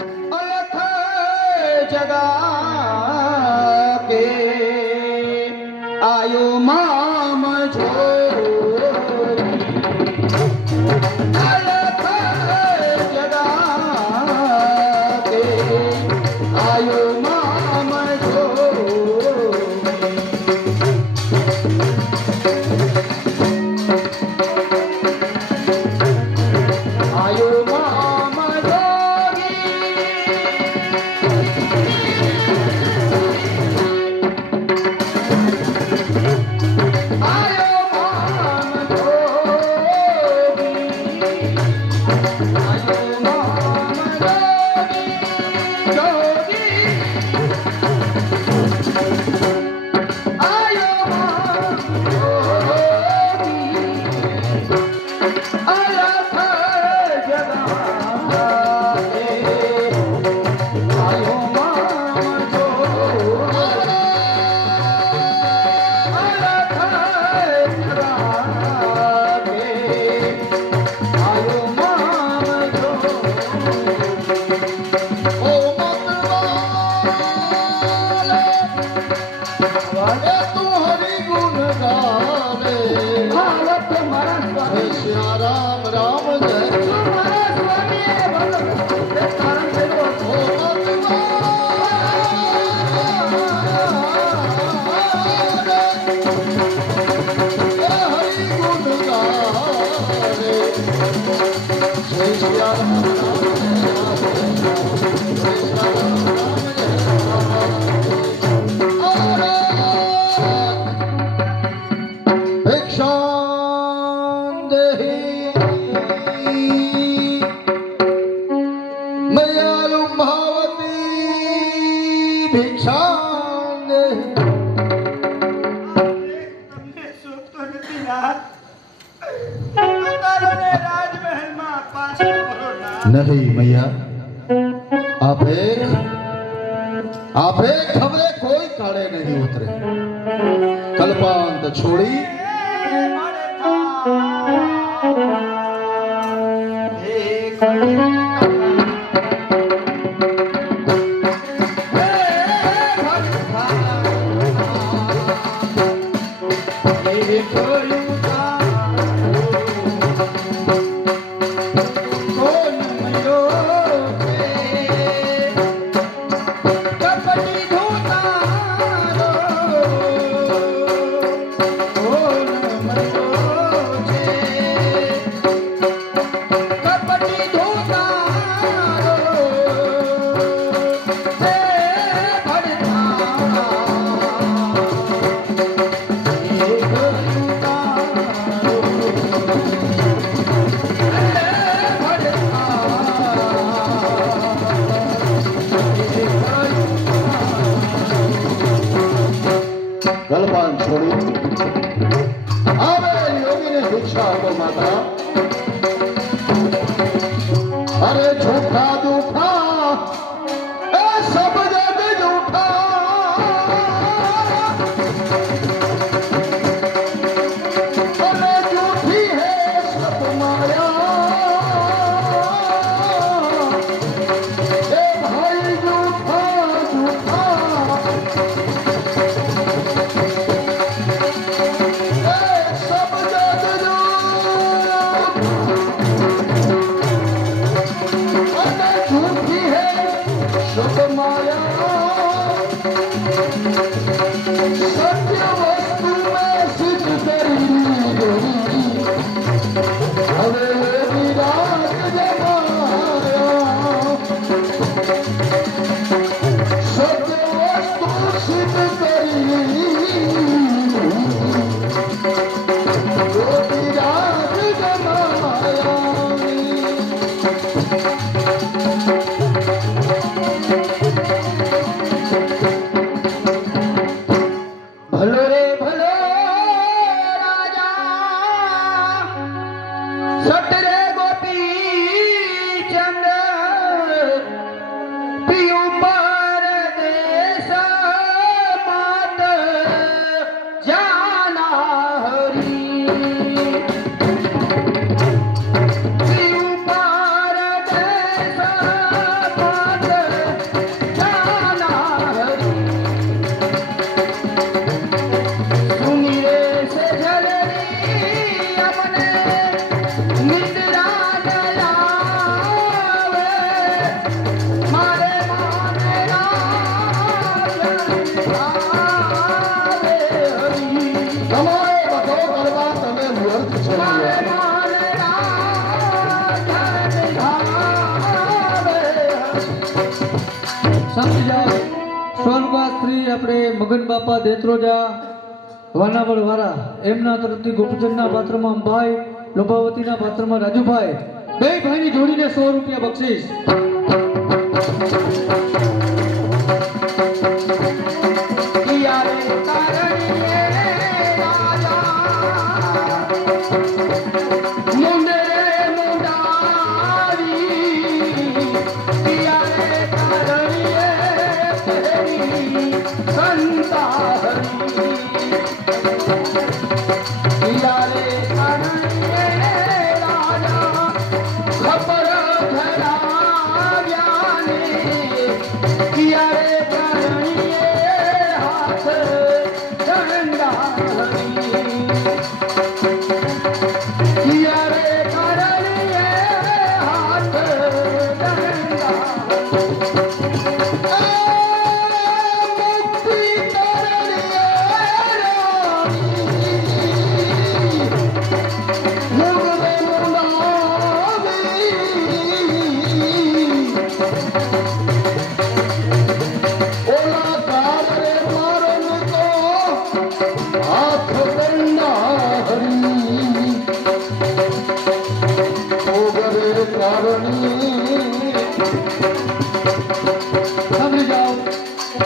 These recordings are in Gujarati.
अलख जगा के आयो माम झोरी अलख जगा के आयो माम झोरी आयो माम जोगी आयो माम जोगी आयो माम जोगी आयो माम जोगी अलख जगा के आयो माम जोगी अलख जगा के आयो माम जोगी ओ मतवाले तू हरि गुण गावे हालत मारा हे श्या राम राम जय तुम्हारा स्वामी बोलो ते कारण देव ओ मतवाले हरि गुण गावे जय श्या राम भिक्षां देहि मयालु भावती भिक्षां देहि તમને સુખ તો નથી યાર તારોને રાજમહેલમાં પાછો ભરો ના नहीं मैया आप एक हमरे कोई काड़े नहीं उतरे कल्पांत छोड़ी મારે कपटी धोता रो સમજી જાઓ સ્વર્ગવાસી આપણે મગન બાપા દેત્રોજા વાનાવળ વાળા એમના તરફથી ગોપચંદના પાત્રમાં અંબાઈ લોભાવતીના પાત્રમાં રાજુભાઈ બે ભાઈની જોડીને 100 રૂપિયા બક્ષિસ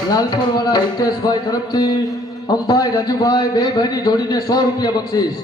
લાલપુર વાળા હિતેશભાઈ તરફથી અંબાઈ રાજુભાઈ બે ભાઈની જોડીને 100 રૂપિયા બક્ષિસ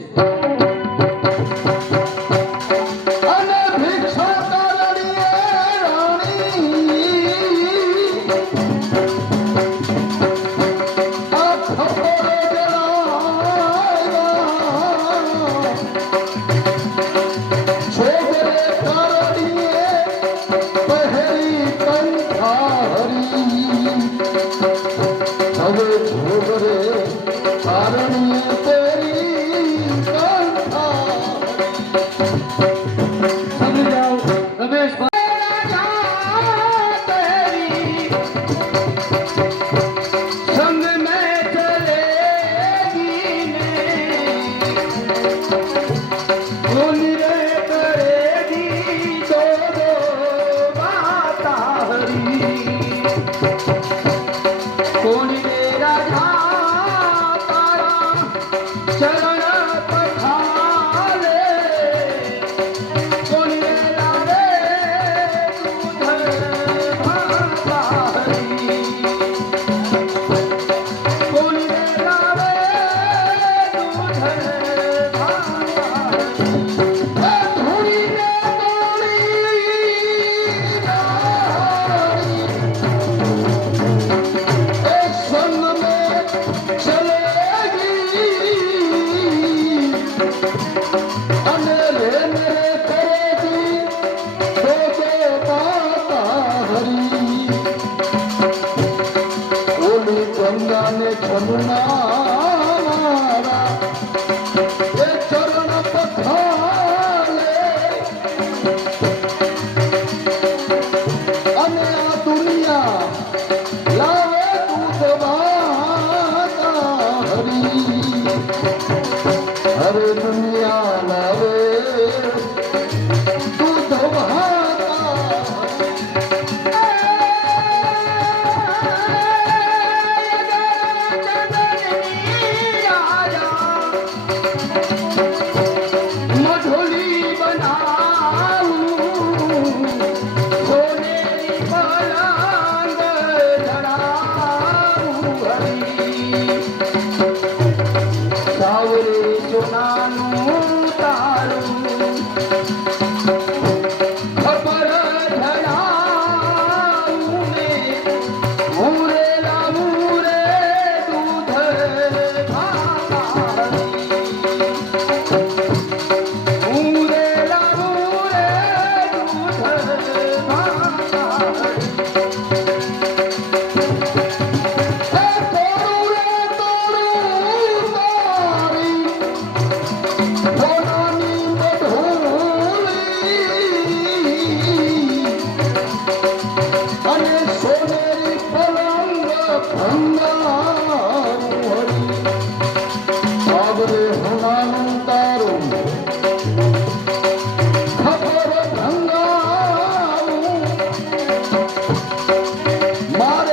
મારા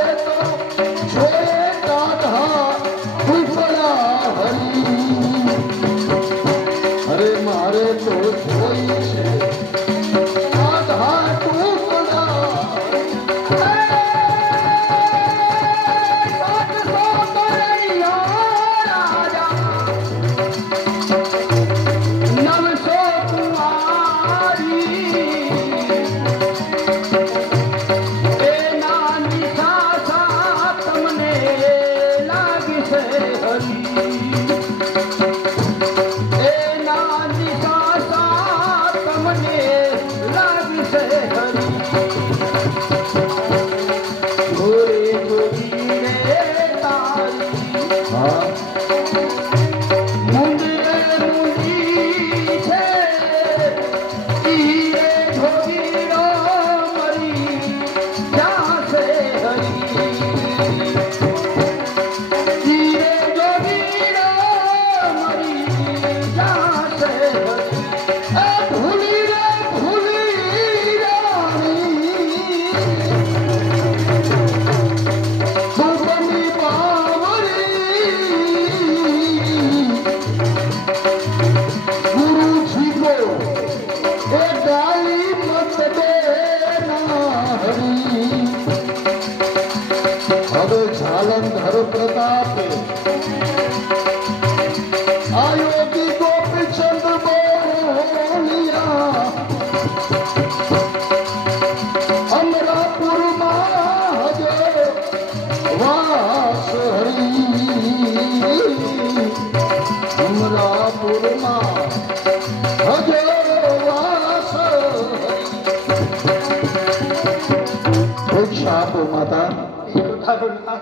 ભિક્ષા આપો માતા. એ તો તારું નામ.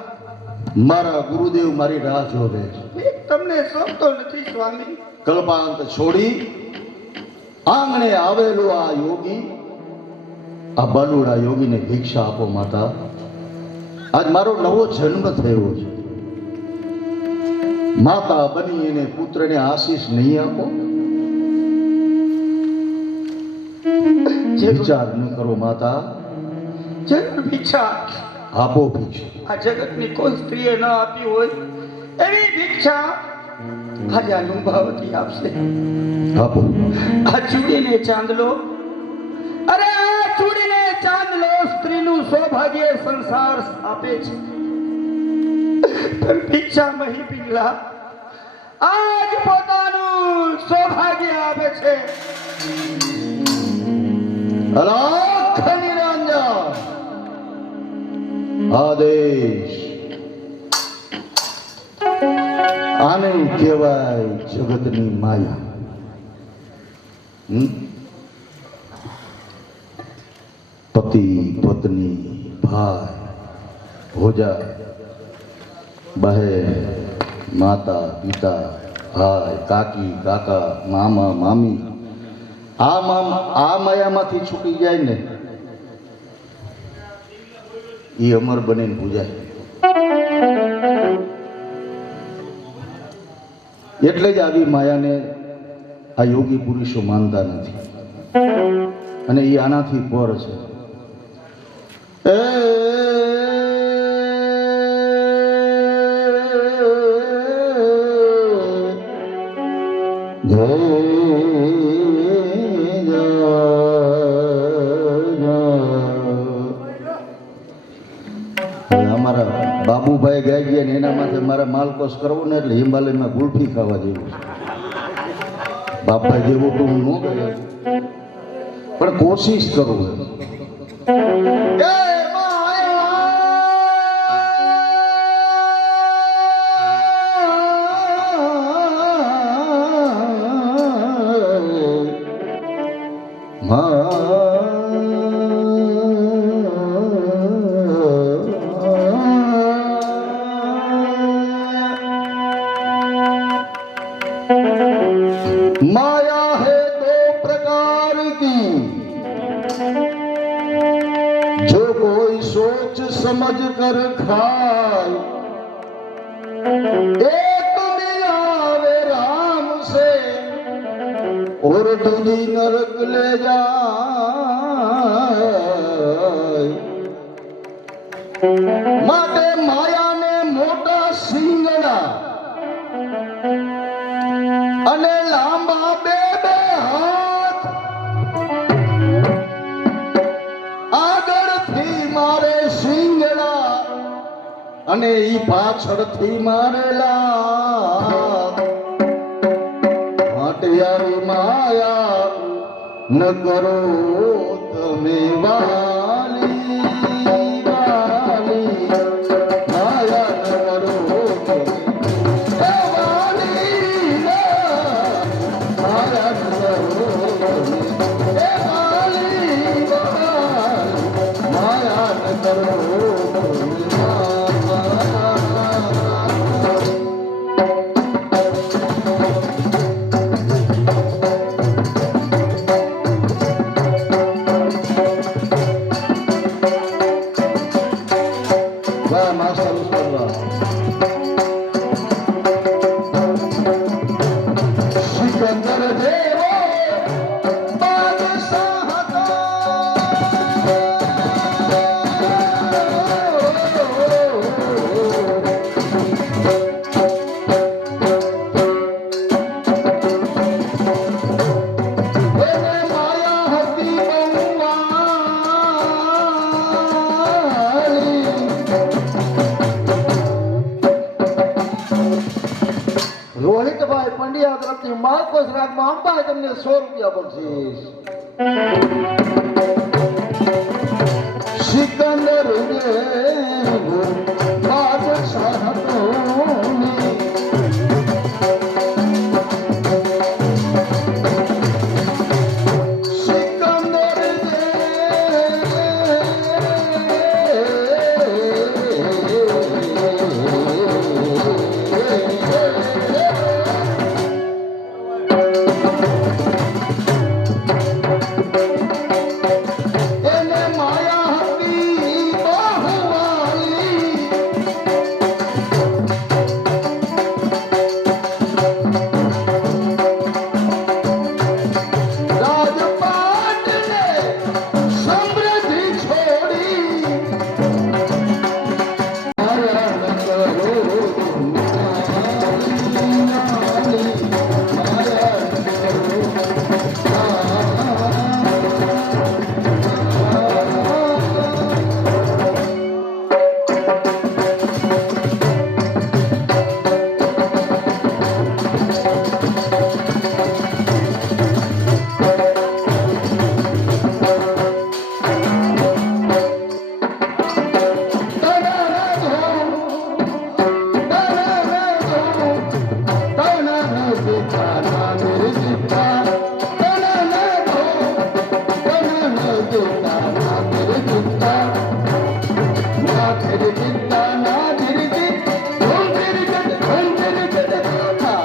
મારા ગુરુદેવ મારી રાહ જોવે છે. ભીખ તમને સોંપતો નથી સ્વામી. કલ્પાંત છોડી આંગણે આવેલો આ યોગી, આ બાલુડા યોગીને ભિક્ષા આપો માતા. આજ મારો નવો જન્મ થયો છે. માતા બની એને પુત્રને આશીષ નહીં આપો? વિચાર ન કરો માતા. જરૂર ભિક્ષા આપો ભિક્ષા. આ જગતની કોઈ સ્ત્રીએ ન આપી હોય એવી ભિક્ષા આજે આ લુંભાવતી આપશે. આપો. આ ચૂડીને ચાંદલો, અરે આ ચૂડીને ચાંદલો સ્ત્રીનું સૌભાગ્ય સંસાર આપે છે. પણ ભિક્ષા મહી પિંગલા આજ પોતાનું સૌભાગ્ય આપે છે. અલાખ નિરંજન આદેશ. આને કહેવાય જગતની માયા. પતિ પત્ની ભાઈ ભોજા બહેન માતા પિતા ભાઈ કાકી કાકા મામા મામી આ માયામાંથી છૂટી જાય ને એ અમર બનીને પૂજાય. એટલે જ આવી માયાને આ યોગી પુરુષો માનતા નથી અને એ આનાથી પર છે. અમારા બાબુભાઈ ગાઈ ગયા ને એના માટે મારે માલકોસ કરવો ને એટલે હિમાલયમાં ગુલ્ફી ખાવા જેવું છે. બાપભાઈ જેવું તો હું ન ગયો પણ કોશિશ કરું. माया है दो प्रकार की, जो कोई सोच समझ कर खाए, एक मिलावे राम से और दूजी नरक ले जाए. માટે માયાને મોટા સિંગડા અને લાંબા બે બે હાથ આગળથી મારે સિંગડા અને ઈ પાછળથી મારેલા. માટે આવી માયા ન કરો તમે વાલી વાલી. માયા ન કરો તમે વાલી માયા ન કરો તમે વાલી માયા ન કરો સિકંદર જેવો બાદશાહ હતો. એને માયા હતી બહુવાળી. રોહિતભાઈ પંડ્યા તરફથી માલકોસ રાગમાં અંબાએ તમને 100 રૂપિયા બક્ષીસ. સિકંદર જેવો બાદશાહ હતો. સિકંદર જેવો धीरे चिंता ना धीरे धूम धीरे था धीरे ना धीरे था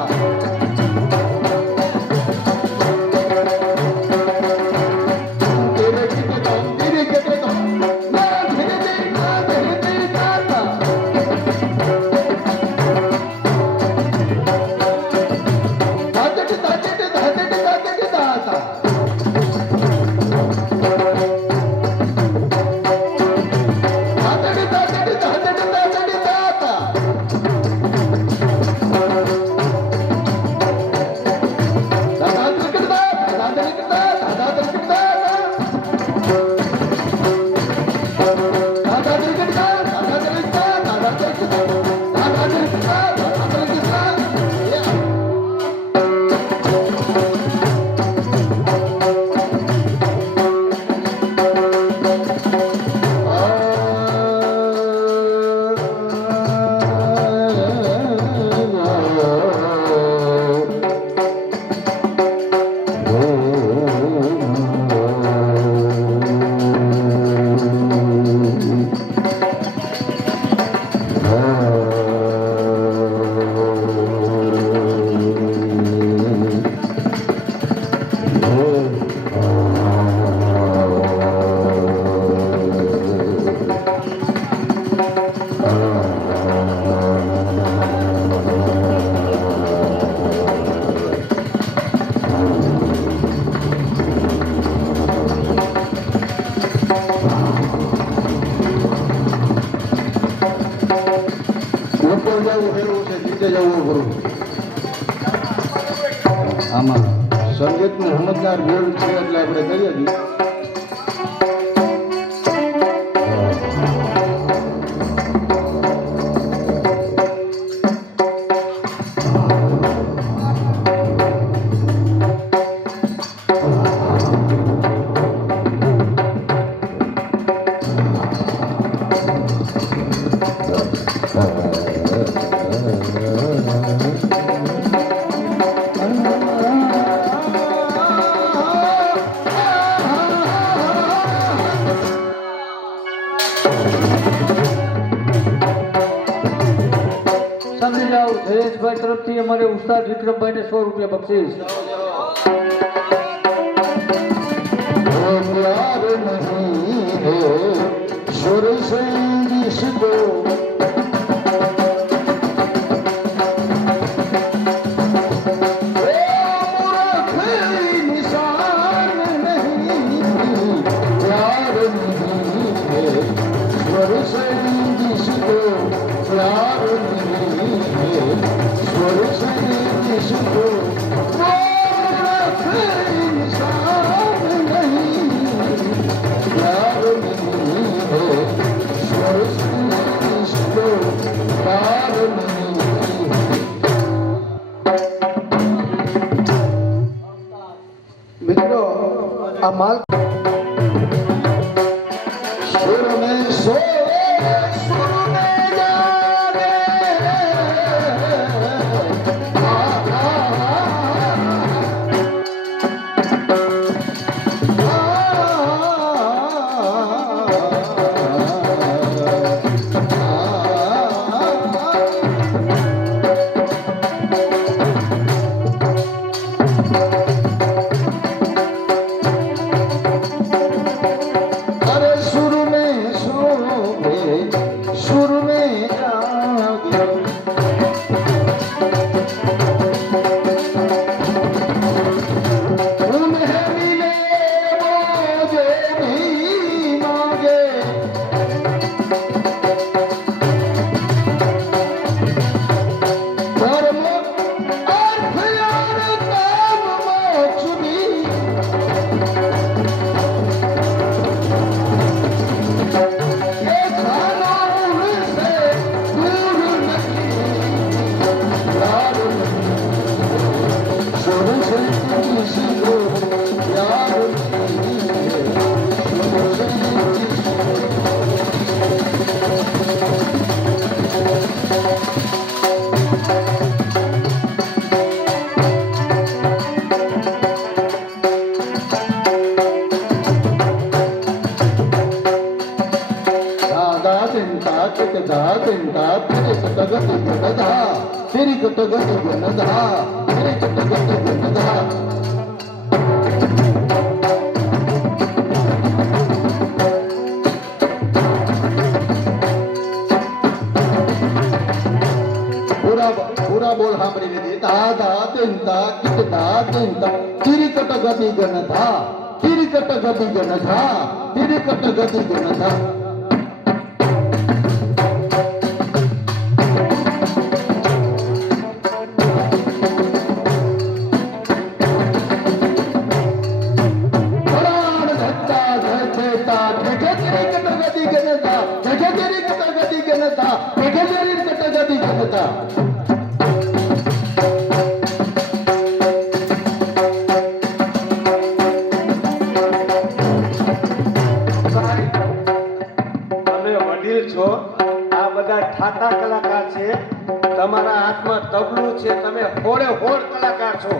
ઉપર જવું ફેરવું છે નીચે જવું કરું આમાં સંગીતનું સમજદાર ભેળ છે એટલે આપણે કહીએ છીએ સમજી જાઓ જયેશભાઈ તરફથી અમારે ઉસ્તાદ વિક્રમભાઈને 100 રૂપિયા બક્ષીસ प्यार नहीं है सुर से जिसको निशान नहीं प्यार नहीं है स्वर से जिसको प्यार नहीं है स्वर से जिसको निशान नहीं प्यार नहीं है स्वर से जिसको प्यार नहीं મિત્રો આ માલ सुर में सोए सुर में जागे अरे सुर में सोए सुर में जागे उन्हें मिले मुझे भी मांगे धर्म अर्थ यार काम मोक्ष भी ये खाना धा चिंता कित धा चिंता तेरे कटगति गणधा तेरी कटगति गणधा तेरे कटगति गणधा पूरा बोल सांभળી લીધી धा धा चिंता कित धा चिंता तेरी कटगति गणधा तेरी कटगति गणधा तेरी कटगति गणधा ઠાઠા કલાકાર છે, તમારા હાથમાં તબલું છે, તમે હોળે હોળ કલાકાર છો.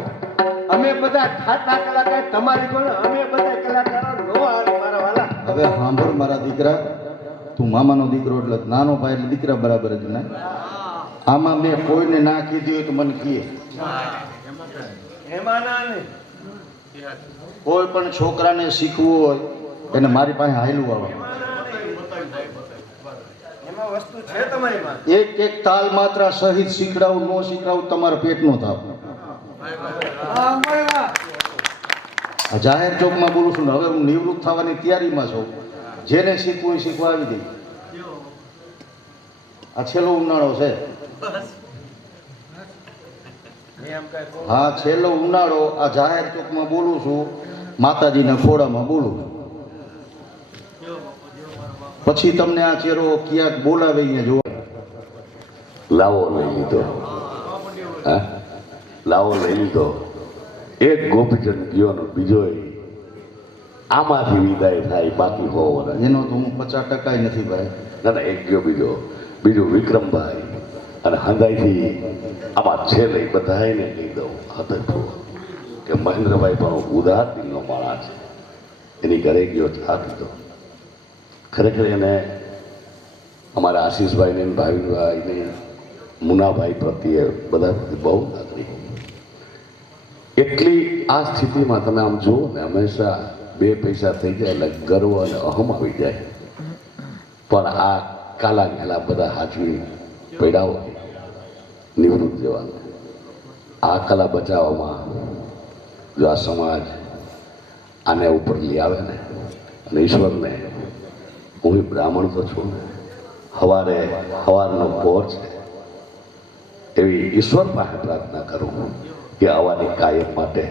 અમે બધા ઠાઠા કલાકાર, તમારી પણ અમે બધા કલાકારો નો આવે મારા વાલા. હવે સાંભળ મારા દીકરા, તું મામાનો દીકરો એટલે નાનો ભાઈ એટલે દીકરા બરાબર જ ને. આમાં મેં કોઈને ના કીધી હોય તો મને કીએ. એમાં ના ને કોઈ પણ છોકરાને શીખવું હોય એને મારી પાસે હાયલું આવે. વસ્તુ છે તમારી માં. એક એક તાલ માત્રા સહિત શીખડાવું ન શીખડાવું તમારા પેટનો થાપ. આ જાહેર ચોકમાં બોલું છું ને, હવે હું નિવૃત્ત થવાની તૈયારીમાં છું. જેને શીખવું એ શીખવા આવી દઈ. આ છેલ્લો ઉનાળો છે. હા, છેલ્લો ઉનાળો. આ જાહેર ચોકમાં બોલું છું, માતાજીના ખોડામાં બોલું છું. પછી તમને આ ચહેરો ક્યાંક બોલાવે અહીંયા જોવા. લાવો લઈ લીધો, હા લાવો લઈ લીધો. એક ગોપીચંદ ગયો ને બીજો આમાંથી વિદાય થાય, બાકી હોવો એનો તો હું 50% નથી ભાઈ. ના ના, એક ગયો બીજો વિક્રમભાઈ, અને હંદાઈથી આમાં છેલ્લે બધાને કહી દઉં હતું કે મહેન્દ્રભાઈ પણ ઉદાર દિલનો માણસ છે. એની ઘરે ગયો ચા પીધો. ખરેખર એને અમારા આશીષભાઈને, ભાવિનભાઈને, મુનાભાઈ પ્રત્યે બધા બહુ લાગણી. એટલી આ સ્થિતિમાં તમે આમ જુઓ ને, હંમેશા બે પૈસા થઈ જાય એટલે ગર્વ અને અહમ આવી જાય. પણ આ કાલા ઘેલા બધા હાચવી પડ્યા હોય નિવૃત્ત જવાનું. આ કલા બચાવવામાં જો આ સમાજ આને ઉપર લઈ આવે ને, અને ઈશ્વરને, હું બ્રાહ્મણ તો છું ને, સવારનો પોર છે, એવી ઈશ્વર પાસે પ્રાર્થના કરું કે આવાની કાયમ માટે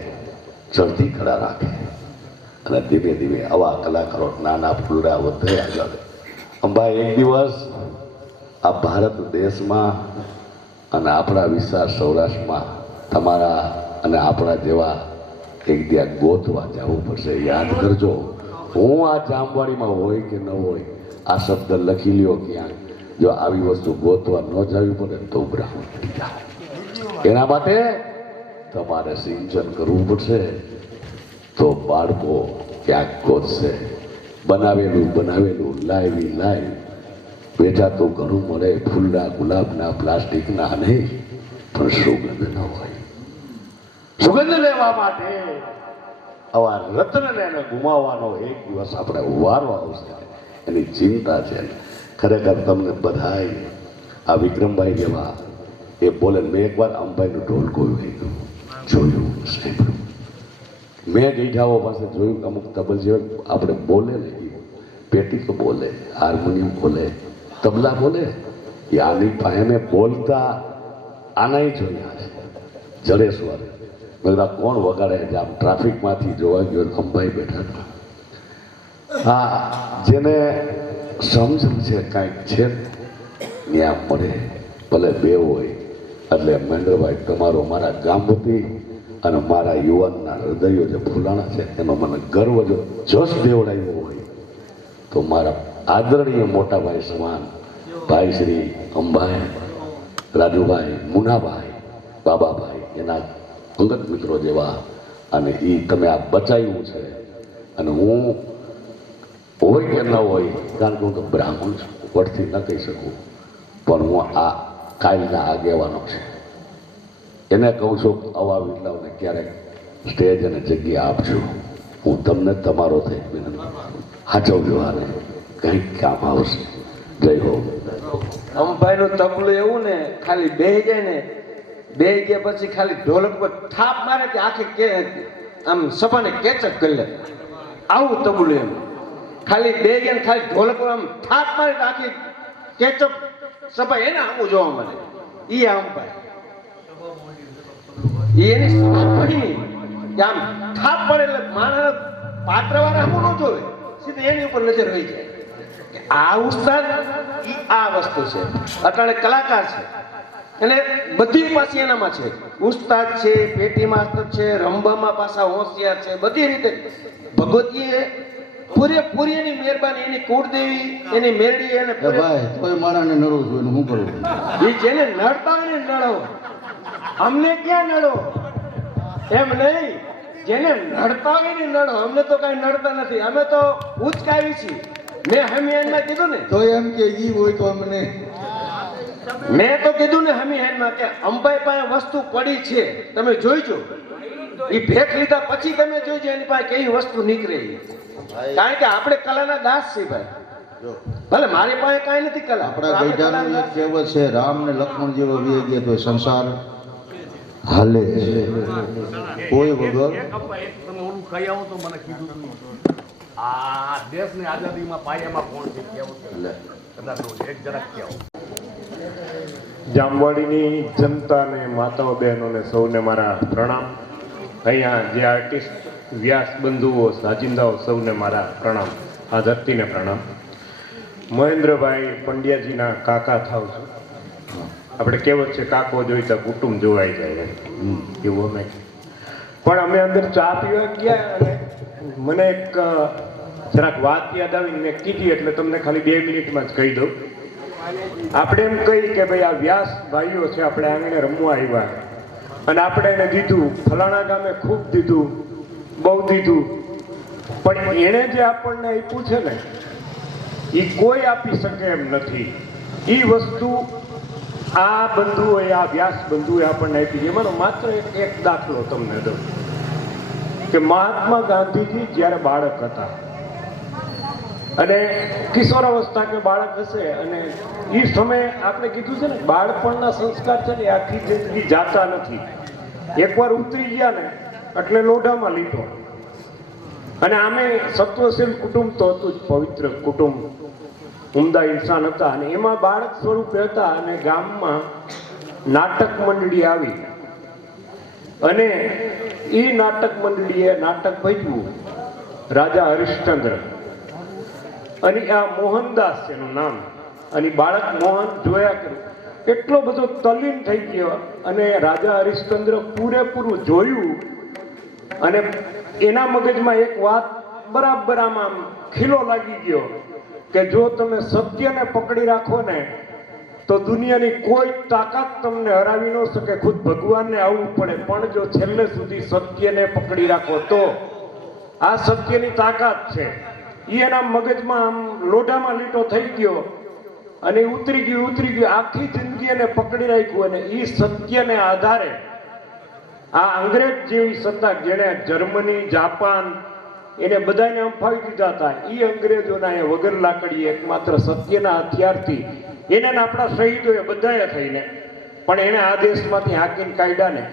ચડતી કળા રાખે, અને ધીમે ધીમે આવા કલાકારો નાના ફૂલડા વધે આગળ. અંબાઈ એક દિવસ આ ભારત દેશમાં અને આપણા વિસ્તાર સૌરાષ્ટ્રમાં તમારા અને આપણા જેવા એક ત્યાં ગોતવા જવું પડશે. યાદ કરજો, હું આ જામવાડીમાં હોય કે ન હોય, આ શબ્દ લખી લ્યો ક્યાંક. જો આવી વસ્તુ ગોતવા ન જવી પડે તો બ્રાહ્મણ થઈ જાય. એના માટે તમારે સિંચન કરવું પડશે, તો બાળકો ક્યાંક ગોતશે. બનાવેલું લાવી બેઠા તો ઘણું મળે, ફૂલના ગુલાબના પ્લાસ્ટિકના નહીં, પણ સુગંધ ન હોય. સુગંધ લેવા માટે આવા રત્નને એને ગુમાવવાનો એક દિવસ આપણે વારો આવશે, એની ચિંતા છે. ખરેખર તમને બધાય આ વિક્રમભાઈ જેવા એ બોલે. મેં એકવાર અંબાઈનું ઢોલ ગોયું જોયું, સાંભળ્યું. મેં ગઈઢાઓ પાસે જોયું કે અમુક તબલ જેવા આપણે બોલે ને, પેટી તો બોલે, હાર્મોનિયમ બોલે, તબલા બોલે. એ આની પાસે મેં બોલતા આનાય જોયા છે. જડેશ્વર બધા કોણ વગાડે છે? આમ ટ્રાફિકમાંથી જોવા ગયો, અંબાઈ બેઠા હતા. હા, જેને સમજણ છે કાંઈક છે ત્યાં મળે, ભલે બે હોય. એટલે મહેન્દ્રભાઈ, તમારો મારા ગામ વતી અને મારા યુવાનના હૃદયો જે ફૂલાણા છે એમાં મને ગર્વ જો જશ દેવડાવ્યો હોય તો મારા આદરણીય મોટા ભાઈ સમાન ભાઈ શ્રી અંબાઈ, રાજુભાઈ, મુનાભાઈ, બાબાભાઈ, એના અંગત મિત્રો જેવા. અને એ તમે આ બચાવ્યું છે. અને હું હોય કે ન હોય, કારણ કે હું તો બ્રાહ્મણ છું, વડથી ન કહી શકું, પણ હું આ કાલના આગેવાનો છે એને કહું છું કે આવા વિરલાઓને ક્યારેક સ્ટેજ અને જગ્યા આપજો. હું તમને તમારો થઈ વિનંતી હાચવજો, આને કંઈક કામ આવશે. જય હો. અંબાઈનું તબલું એવું ને, ખાલી બેહી જાય ને, બેહી ગયા પછી ખાલી ઢોલક પર થાપ મારે કે આખી કે આમ સભાને કેચઅપ કરી લે, આવું તબલું એમ. ખાલી બેહી ગયા ને ખાલી ઢોલક પર આમ થાપ મારે તો આખી કેચઅપ સભા એને આવું જોવા મળે. ઈ આ અંબાઈ, ઈ એની સભા ભરી કે આમ થાપ પડે એટલે માણસ પાત્રવાળા આવું ન જોવે, સીધું એની ઉપર નજર રહી જાય કે આ ઉસ્તાદ ઈ આ વસ્તુ છે. અટાણે કલાકાર છે એટલે બધી પાછી એનામાં છે. ઉસ્તાદ છે, પેટી માસ્ટર છે, રંબામાં પાછા હોશિયાર છે, બધી રીતે ભગવતીએ પૂરેપૂરી એની મહેરબાની, એની કુળદેવી, એની મેરડી એને એ ભાઈ કોઈ મારાને નડવું જોઈએ ને હું કરું? એ જેને નડતા હોય ને નડો, અમને ક્યાં નડો એમ નહીં. જેને નડતા હોય ને નડો, અમને તો કઈ નડતા નથી, અમે તો ઉચકાવી છીએ. મેં હમીહાનમાં કીધું ને, તો એમ કે ઈ હોય તો અમને મેં તો કીધું ને હમીહાનમાં કે અંબાઈ પાસે વસ્તુ પડી છે, તમે જોઈજો. એ ભેટ લીધા પછી તમે જોઈજો એની પાસે કેવી વસ્તુ નીકળે. કારણ કે આપણે કલાના દાસ છીએ ભાઈ. ભલે મારી પાસે કાંઈ નથી કલા, આપણા ગઈઢાનું એક કહેવત છે, રામ ને લક્ષ્મણ જેવો વી ગયા તો સંસાર હાલે છે. કોઈ વગર તમે ઓલું કહી આવો તો મને કીધું તું. આ દેશની આઝાદીમાં પાયામાં કોણ છે કેવું છે? કદાચ એક જરાક કહેવો. જામવાડીની જનતા અને માતાઓ બહેનોને સૌને મારા પ્રણામ. અહીંયા જે આર્ટિસ્ટ વ્યાસ બંધુઓ સાજિંદાઓ સૌને મારા પ્રણામ. આ ધરતીને પ્રણામ. મહેન્દ્રભાઈ પંડ્યાજીના કાકા થાવ છું. આપણે કહેવત છે કાકો જોઈ તો કુટુંબ જોવાઈ જાય, એવું અમે પણ અમે અંદર ચા પીવા ગયા અને મને એક જરાક વાત યાદ આવી, મેં કીધી એટલે તમને ખાલી 2 મિનિટમાં જ કહી દઉં. આપણે એમ કહી કે ભાઈ આ વ્યાસ ભાઈઓ છે, આપણે આંગણે રમવા આવ્યા અને આપણે એને દીધું, ફલાણા ગામે ખૂબ દીધું, બહુ દીધું, પણ એણે જે આપણને આપ્યું છે ને એ કોઈ આપી શકે એમ નથી. એ વસ્તુ આ બંધુઓએ, આ વ્યાસ બંધુએ આપણને આપી છે. એમાંનો માત્ર એક દાખલો તમને દઉં કે મહાત્મા ગાંધીજી જ્યારે બાળક હતા અને કિશોરાવસ્થા કે બાળક હશે અને એ સમયે આપણે કીધું છે ને બાળપણના સંસ્કાર છે ને એ આખી જિંદગી જાતા નથી. એકવાર ઉતરી ગયા ને એટલે લોઢામાં લીધો. અને આમે સત્વશીલ કુટુંબ તો હતું જ, પવિત્ર કુટુંબ, ઉમદા ઇન્સાન હતા. અને એમાં બાળક સ્વરૂપે હતા અને ગામમાં નાટક મંડળી આવી અને એ નાટક મંડળીએ નાટક ભજવું રાજા હરિશ્ચંદ્ર. અને આ મોહનદાસ એનું નામ. અને બાળક મોહન જોયા કર્યું, એટલો બધો તલ્લીન થઈ ગયો અને રાજા હરિશ્ચંદ્ર પૂરેપૂરું જોયું અને એના મગજમાં એક વાત બરાબર આમ ખીલો લાગી ગયો કે જો તમે સત્યને પકડી રાખો ને તો દુનિયાની કોઈ તાકાત તમને હરાવી ન શકે. ખુદ ભગવાનને આવવું પડે, પણ જો છેલ્લે સુધી સત્યને પકડી રાખો તો આ સત્યની તાકાત છે. એ એના મગજમાં આમ લોઢામાં લીટો થઈ ગયો અને ઉતરી ગયું. આખી જિંદગી એને પકડી રાખ્યું અને એ સત્યને આધારે આ અંગ્રેજ જેવી સત્તા, જેને જર્મની, જાપાન એને બધાને અંફાવી દીધા હતા, એ અંગ્રેજોના એ વગર લાકડીએ એકમાત્ર સત્યના હથિયારથી એને આપણા શહીદોએ બધાએ થઈને પણ એને આ દેશમાંથી હાકીને કાઢ્યા ને.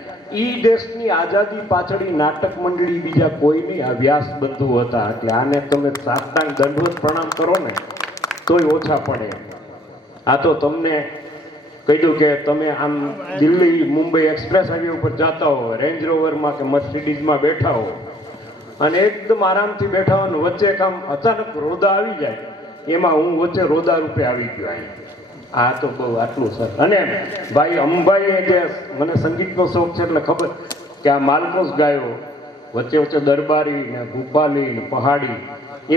એ દેશની આઝાદી પાછળ નાટક મંડળી બીજા કોઈ નહીં, આ વ્યાસ બંધુ હતા. એટલે આને તમે સાષ્ટાંગ દંડવત પ્રણામ કરો ને તોય ઓછા પડે. આ તો તમને કહી દઉં કે તમે આમ દિલ્હી મુંબઈ એક્સપ્રેસ હાઈવે ઉપર જતા હો, રેન્જ રોવરમાં કે મર્સિડીઝમાં બેઠા હો અને એકદમ આરામથી બેઠા હોય, વચ્ચે કામ અચાનક રોદા આવી જાય, એમાં હું વચ્ચે રોદા રૂપે આવી ગયો અહીં. આ તો બહુ આટલું સર. અને ભાઈ અંબાઈએ જે મને સંગીતનો શોખ છે એટલે ખબર કે આ માલકોસ ગાયો, વચ્ચે વચ્ચે દરબારી ને ભૂપાલી ને પહાડી,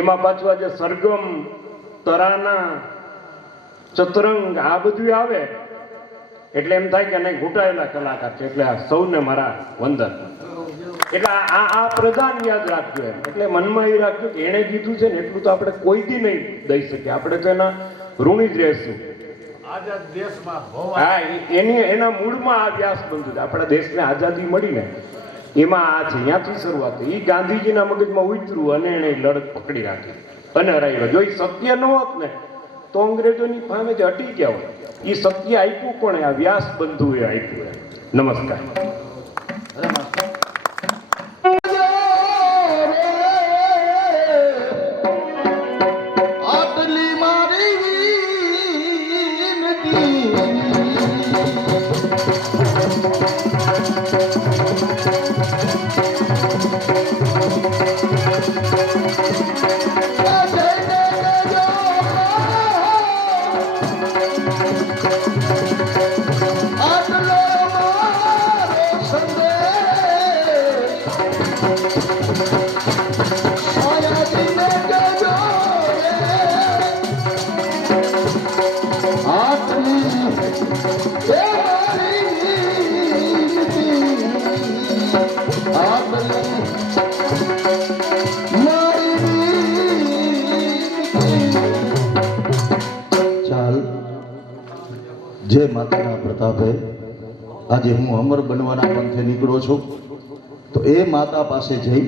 એમાં પાછું આ જે સરગમ, તરાના, ચતરંગ આ બધું આવે એટલે એમ થાય કે નહીં ઘૂંટાયેલા કલાકાર છે. એટલે આ સૌને મારા વંદન. એટલે આ પ્રધાન યાદ રાખજો એમ. એટલે મનમાં એ રાખજો કે એણે કીધું છે ને એટલું તો આપણે કોઈ દી નહીં દઈ શકીએ. આપણે તો એના ઋણી જ રહેશું. હા, એના મૂળમાં આ વ્યાસ બંધુ છે. આપણા દેશને આઝાદી મળીને એમાં આ છે, ત્યાંથી શરૂઆત થઈ. એ ગાંધીજીના મગજમાં ઉતર્યું અને એને લડત પકડી રાખી અને હરાવ્યા. જો એ સત્ય ન હોત ને તો અંગ્રેજોની સામે જ હટી ગયા હોય. એ સત્ય આપ્યું કોણે? આ વ્યાસ બંધુએ આપ્યું. નમસ્કાર. આટલી મારી વિનતી જે માતાના પ્રતાપે આજે હું અમર બનવાના પંથે નીકળ્યો છું, તો એ માતા પાસે જઈ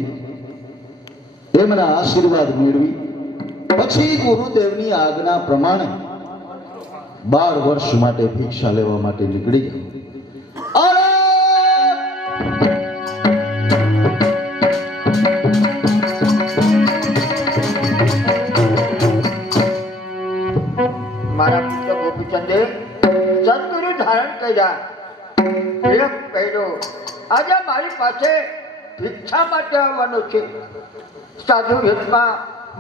એમના આશીર્વાદ મેળવી પછી ગુરુદેવની આજ્ઞા પ્રમાણે 12 વર્ષ માટે ભિક્ષા લેવા માટે નીકળી ગયો. મારા પુત્ર ગોપીચંદે સદગુરુ ધારણ કર્યા. એક પહેલો આજે મારી પાસે ભિક્ષા માટે આવવાનો છે. સાધુ વેશમાં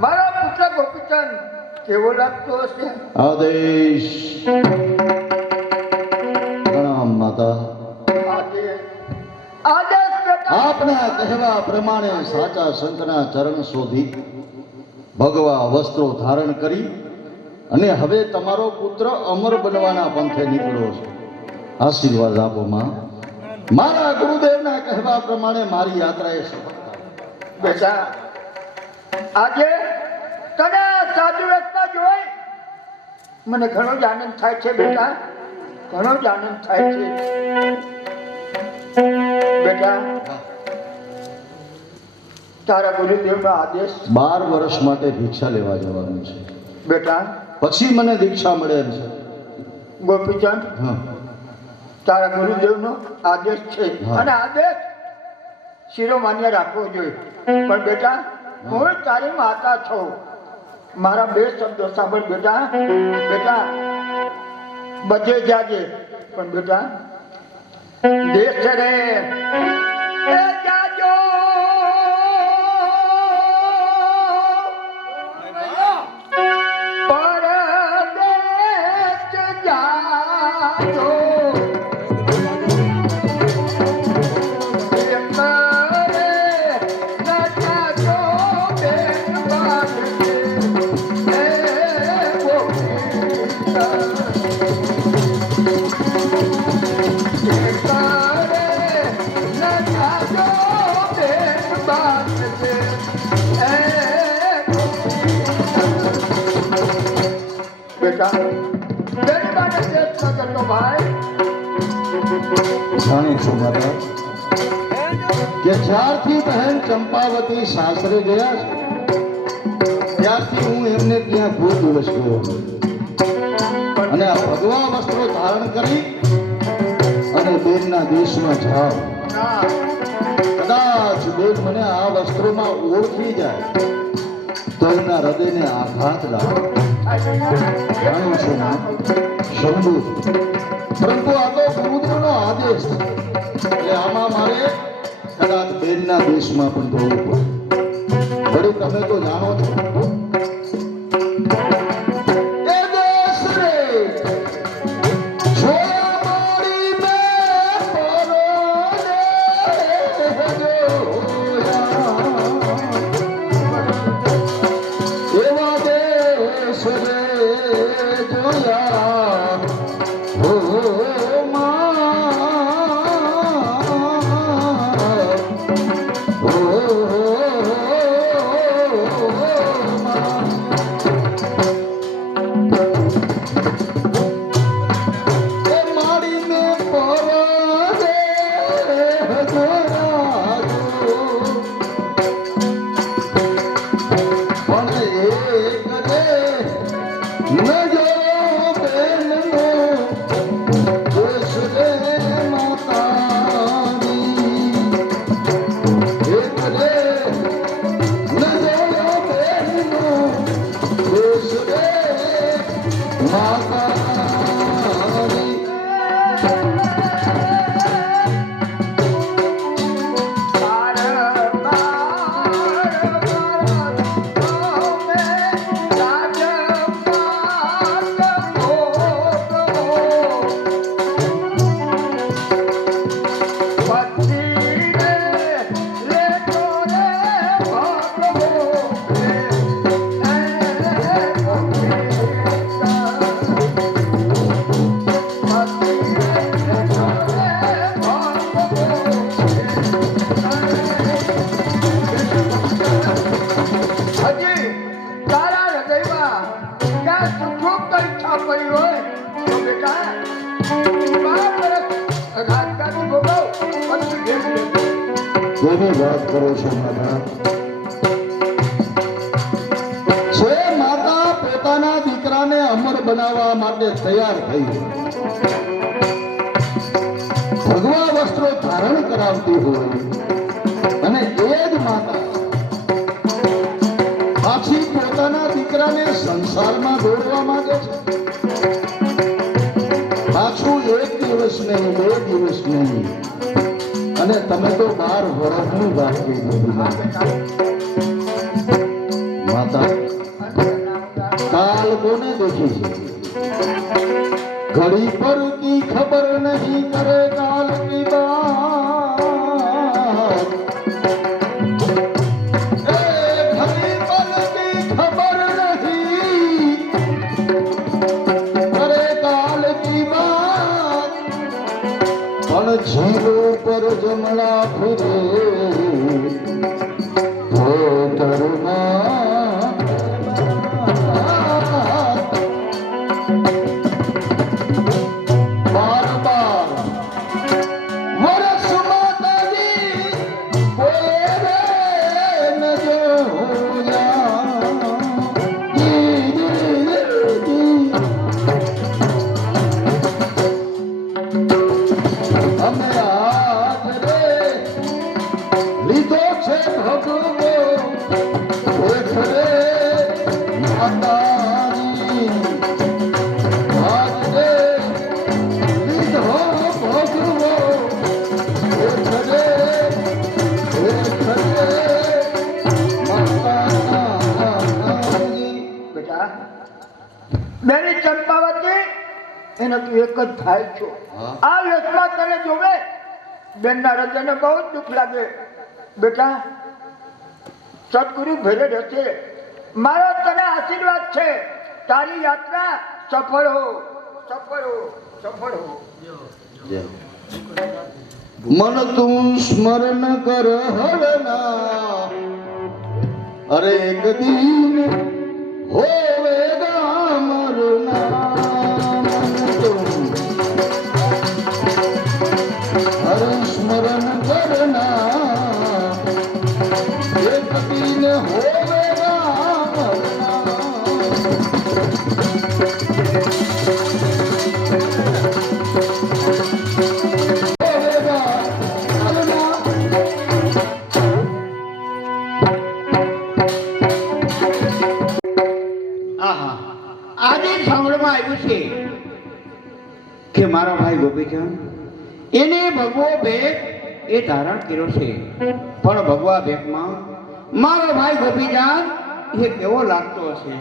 મારો પુત્ર ગોપીચંદ કેવો લાગતો હશે? આદેશ. પ્રણામ માતા. આપના કહેવા પ્રમાણે સાચા સંતના ચરણ શોધી ભગવા વસ્ત્રો ધારણ કરી અને હવે તમારો પુત્ર અમર બનવાના પંથે નીકળ્યો છે. આશીર્વાદ આપો માં. મારા ગુરુદેવના કહેવા પ્રમાણે મારી યાત્રાએ સફળતા. બેટા, આજે તને સાધુ વેશમાં જોઈ મને ઘણો જ આનંદ થાય છે. બેટા, ઘણો જ આનંદ થાય છે. બેટા, તારા ગુરુદેવનો આદેશ 12 વર્ષ માટે ભિક્ષા લેવા જવાનું છે. બેટા, પછી મને દીક્ષા મળે એમ છે. ગોપીચંદ, હા, તારા ગુરુદેવનો આદેશ છે હા. અને આદેશ શિરોમાન્ય રાખવો જોઈએ. પણ બેટા, હું તારી માતા છું. મારા 2 શબ્દો સાંભળ બેટા. બેટા, બધે જાજે પણ બેટા દેશ રે એ જાજો પરદેશ જાજો જાણું છું માતા કે જ્યારથી બહેન ચંપાવતી સાસરે ગયા છે ત્યારથી હું એમને ત્યાં કોઈ દિવસ ગયો અને આ ભગવા વસ્ત્રો ધારણ કરી અને બેનના દેશમાં જાઓ. કદાચ બેન મને આ વસ્ત્રોમાં ઓળખી જાય તો એમના હૃદયને આઘાત લાગે. જાણું છું માં, શંભુ, પરંતુ આ તો ગુરુદેવનો આદેશ છે. એટલે આમાં મારે કદાચ બેનના દેશમાં પણ જવું પડે. વળી તમે તો જાણો છો એ દેશ રે છોયા મારી મે પરોને એવા દેશ રે જોયા હો માં. જેની વાત કરો છો માતા, જે માતા પોતાના દીકરાને અમર બનાવવા માટે તૈયાર થઈ ભગવા વસ્ત્રો ધારણ કરાવતી હોય અને એ જ માતા પાછી પોતાના દીકરાને સંસારમાં દોરવા માંગે છે. પાછું એક દિવસ નહીં, 2 દિવસ નહીં, અને તમે તો 12 વર્ષની વાત કહી દીધી માતા. કાલ કોને દેખી છે? ઘડી પર કી ખબર નહીં કરે કાલ કી બાત. એ ઘડી પર કી ખબર નહીં કરે કાલ કી બાત. પણ જીવો પર જમણા ફિરે ભોતરમાં બાર બાર વરસ માતાજી કોઈ રે ન જોયા. અમે આજ રે લીધો છે ભગવો દેખ રે માતાજી. આજ રે લીધો ભગવો દેખ રે માતાજી. બેટા બેની ચંપાવતી એને તું એક જ ભાઈ છો. આ વ્યસમાં તને જોવે બેનના હૃદયને બહુ જ દુઃખ લાગે. બેટા સદગુરુ ભેરે રહેશે. મારો તને આશીર્વાદ છે. તારી યાત્રા સફળ હો, સફળ હો, સફળ હો. મન તું સ્મરણ કર હરના, અરે એક દિન હોવે ગામરના. મન તું હર સ્મરણ કરના, એક દિન હોવે ગામરના. આજે સાંભળવામાં આવ્યું છે કે મારો ભાઈ ગોપીચંદ એને ભગવો ભેટ એ ધારણ કર્યો છે. પણ ભગવા ભેટમાં મારો ભાઈ ગોપીચંદ એ કેવો લાગતો હશે?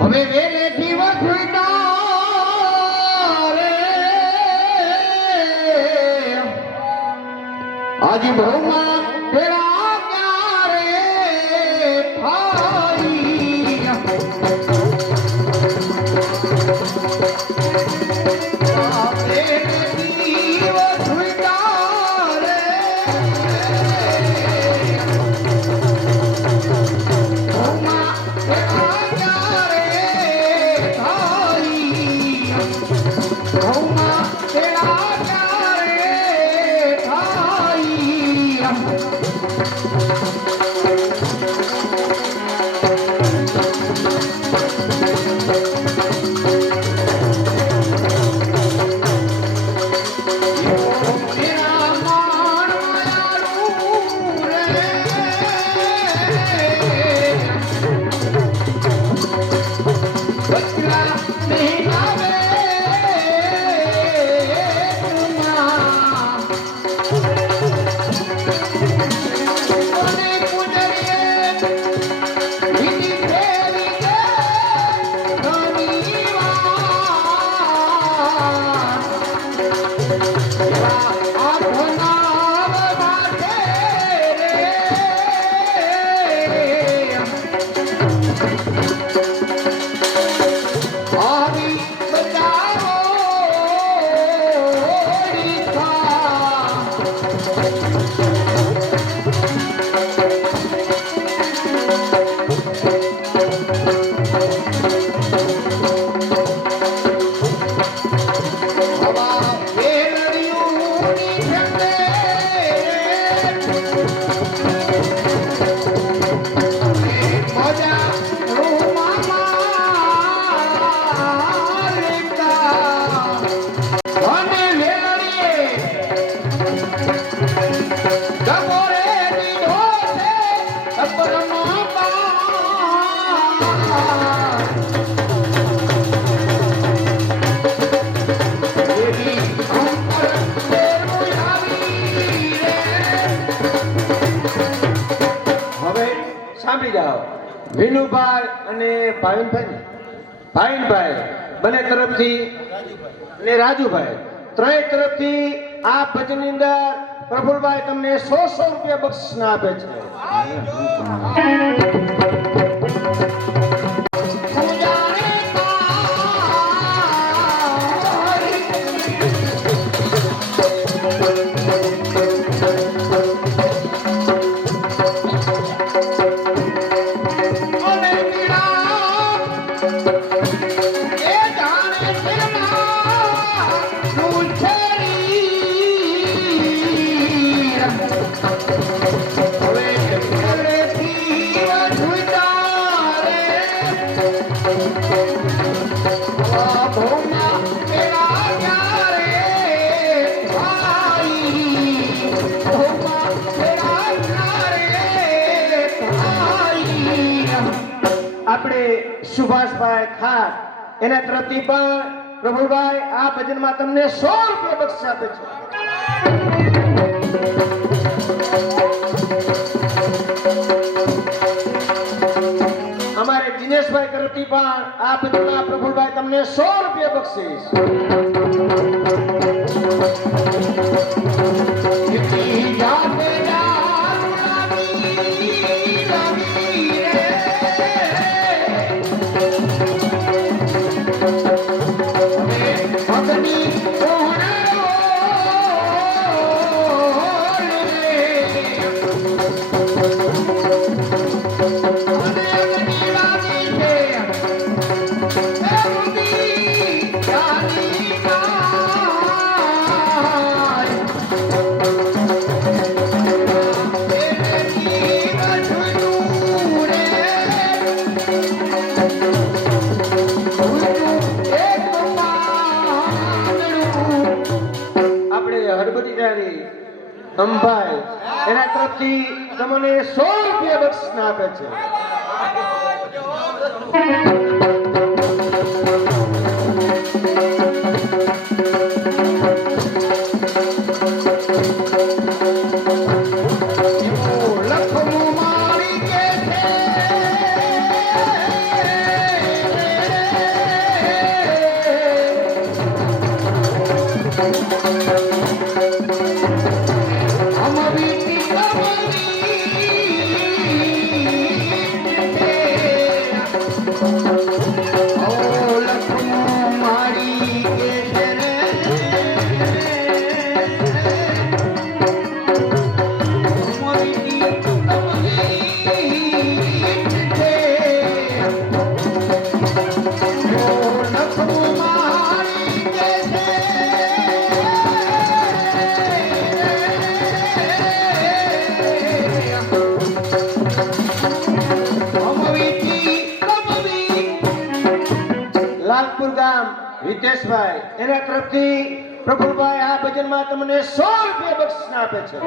હવે વેલેથી વખુઈતા રે સાંભળી જાઓ, વિનુભાઈ અને ભાવિનભાઈ બંને તરફથી અને રાજુભાઈ ત્રણેય તરફથી આ ભજનની અંદર પ્રફુલભાઈ તમને 100 રૂપિયા બક્ષિસ આપે છે. આપણે સુભાષભાઈ ખાસ એના તરફથી પણ પ્રભુભાઈ આ ભજનમાં તમને 100 રૂપિયા બક્ષિસ આપે છે. અમારે દિનેશભાઈ તરફથી પણ આ ભજનમાં પ્રભુભાઈ તમને 100 રૂપિયા બક્ષિસ. અંભાઈ એના તરફથી તમને 100 રૂપિયા બક્ષિસ આપે છે. હિતેશભાઈ એના તરફથી પ્રફુલભાઈ આ ભજનમાં તમને 100 રૂપિયા બક્ષિસ આપે છે.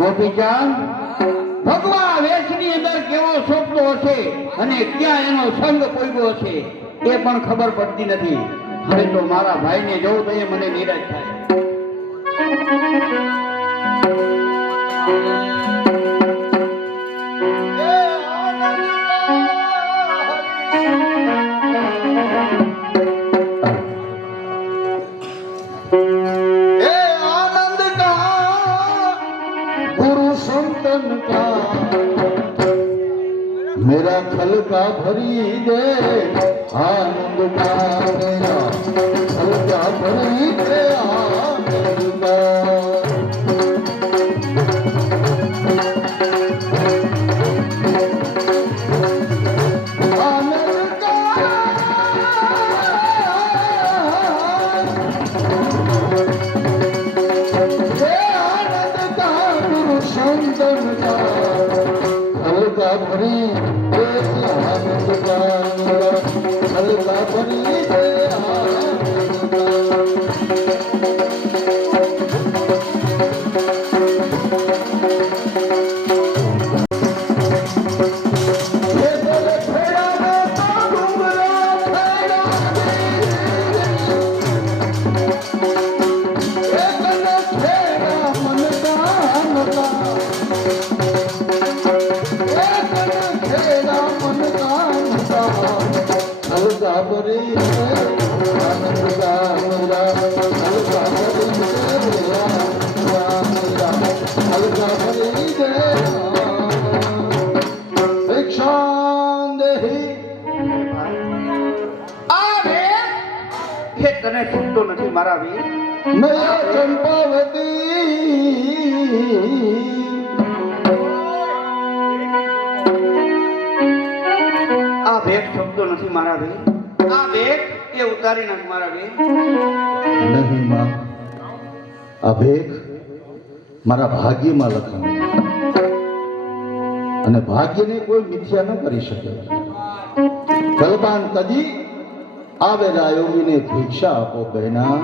ગોપીચંદ ભગવાન વેશની અંદર કેવો સોંપતો હશે અને ક્યાં એનો સંગ પોઈગો હશે એ પણ ખબર પડતી નથી. હવે તો મારા ભાઈને જોઉં તો એ મને નિરાશ થાય. मेरा खल का भरी दे आनंद का मेरा खल का भरी दे आनंद का आनंद का हे आनंद का गुरु संतन का खल का भरी हल्का बनी તને છૂટતો નથી મારા વીર. મેરા ચંપાવતી આ ભેટ છૂટતો નથી મારા વીર. આ ભેટ એ ઉતારી નાખ મારા વીર. નહીં માં, આ ભેખ મારા ભાગ્યમાં લખાણ અને ભાગ્યને કોઈ મિથ્યા ન કરી શકે. કલ્પાન કદી આવેલા યોગીને ભિક્ષા આપો બહેના.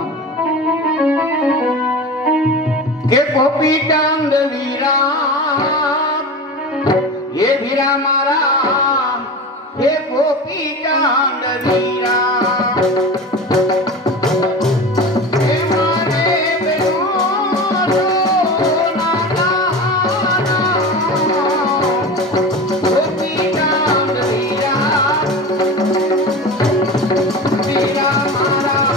કે ગોપી ચાંદ વીરા હે વીરા મારા હે ગોપી ચાંદ વીરા હે મારે બેનો ગોપી ચાંદ વીરા વીરા મારા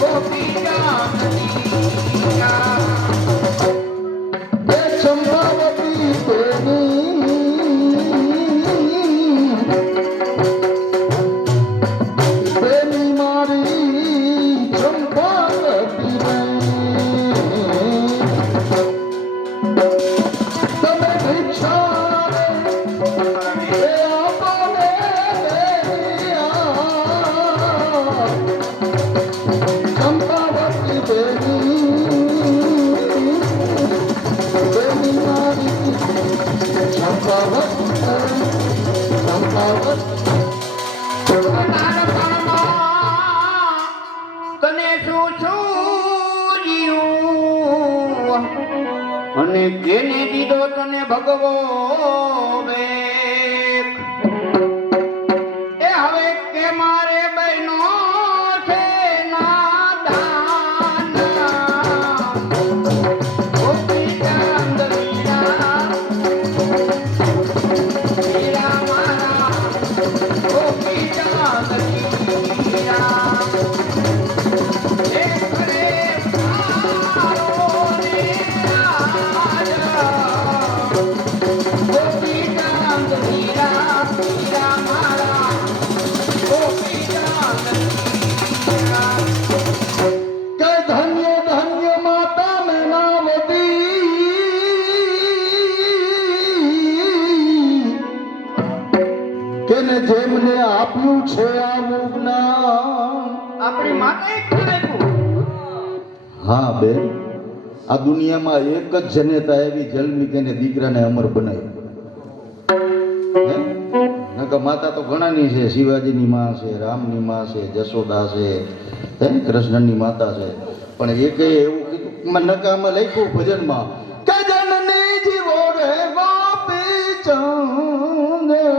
ગોપી ચાંદ વીરા એ ચંપાવતી બેની મારી ચંપાવતી તમે ભિક્ષા એ આપો ને ચંપાવતી બેની તને શું છું જીવું અને જેને દીધો તને ભગવો બેક. એ હવે કે મારે બહેનો છે નાદાન ગોપી ચાંદ વીરા વીરા મારા ગોપી ચાંદ વીરા હે કરે મારો ને રાજા ગોપી ચાંદ માતાએ ખબર આપ્યું. હા બેન, આ દુનિયામાં એક જ જનેતા એવી જન્મી કે એને દીકરાને અમર બનાવ્યો. હે? નકર માતા તો ઘણાની છે. શિવાજીની માં છે, રામની માં છે, જશોદા છે, હે કૃષ્ણની માતા છે. પણ એકે એવું કીધું નકામાં લખ્યું ભજનમાં કે જનની જીવો રે ગોપી ચંદની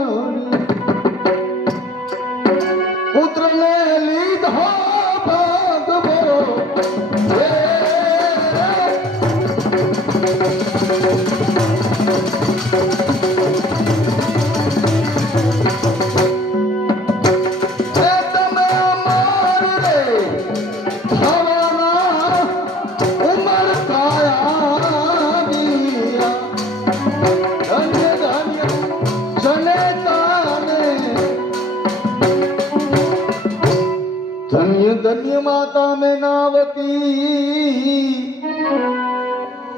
પુત્રને લીધો ભગવો હે. હે તમે અમર રે થવાના ઉમર કાયા દિયા ધન્ય ધન્ય જનેતાને ધન્ય ધન્ય માતા મેનાવતી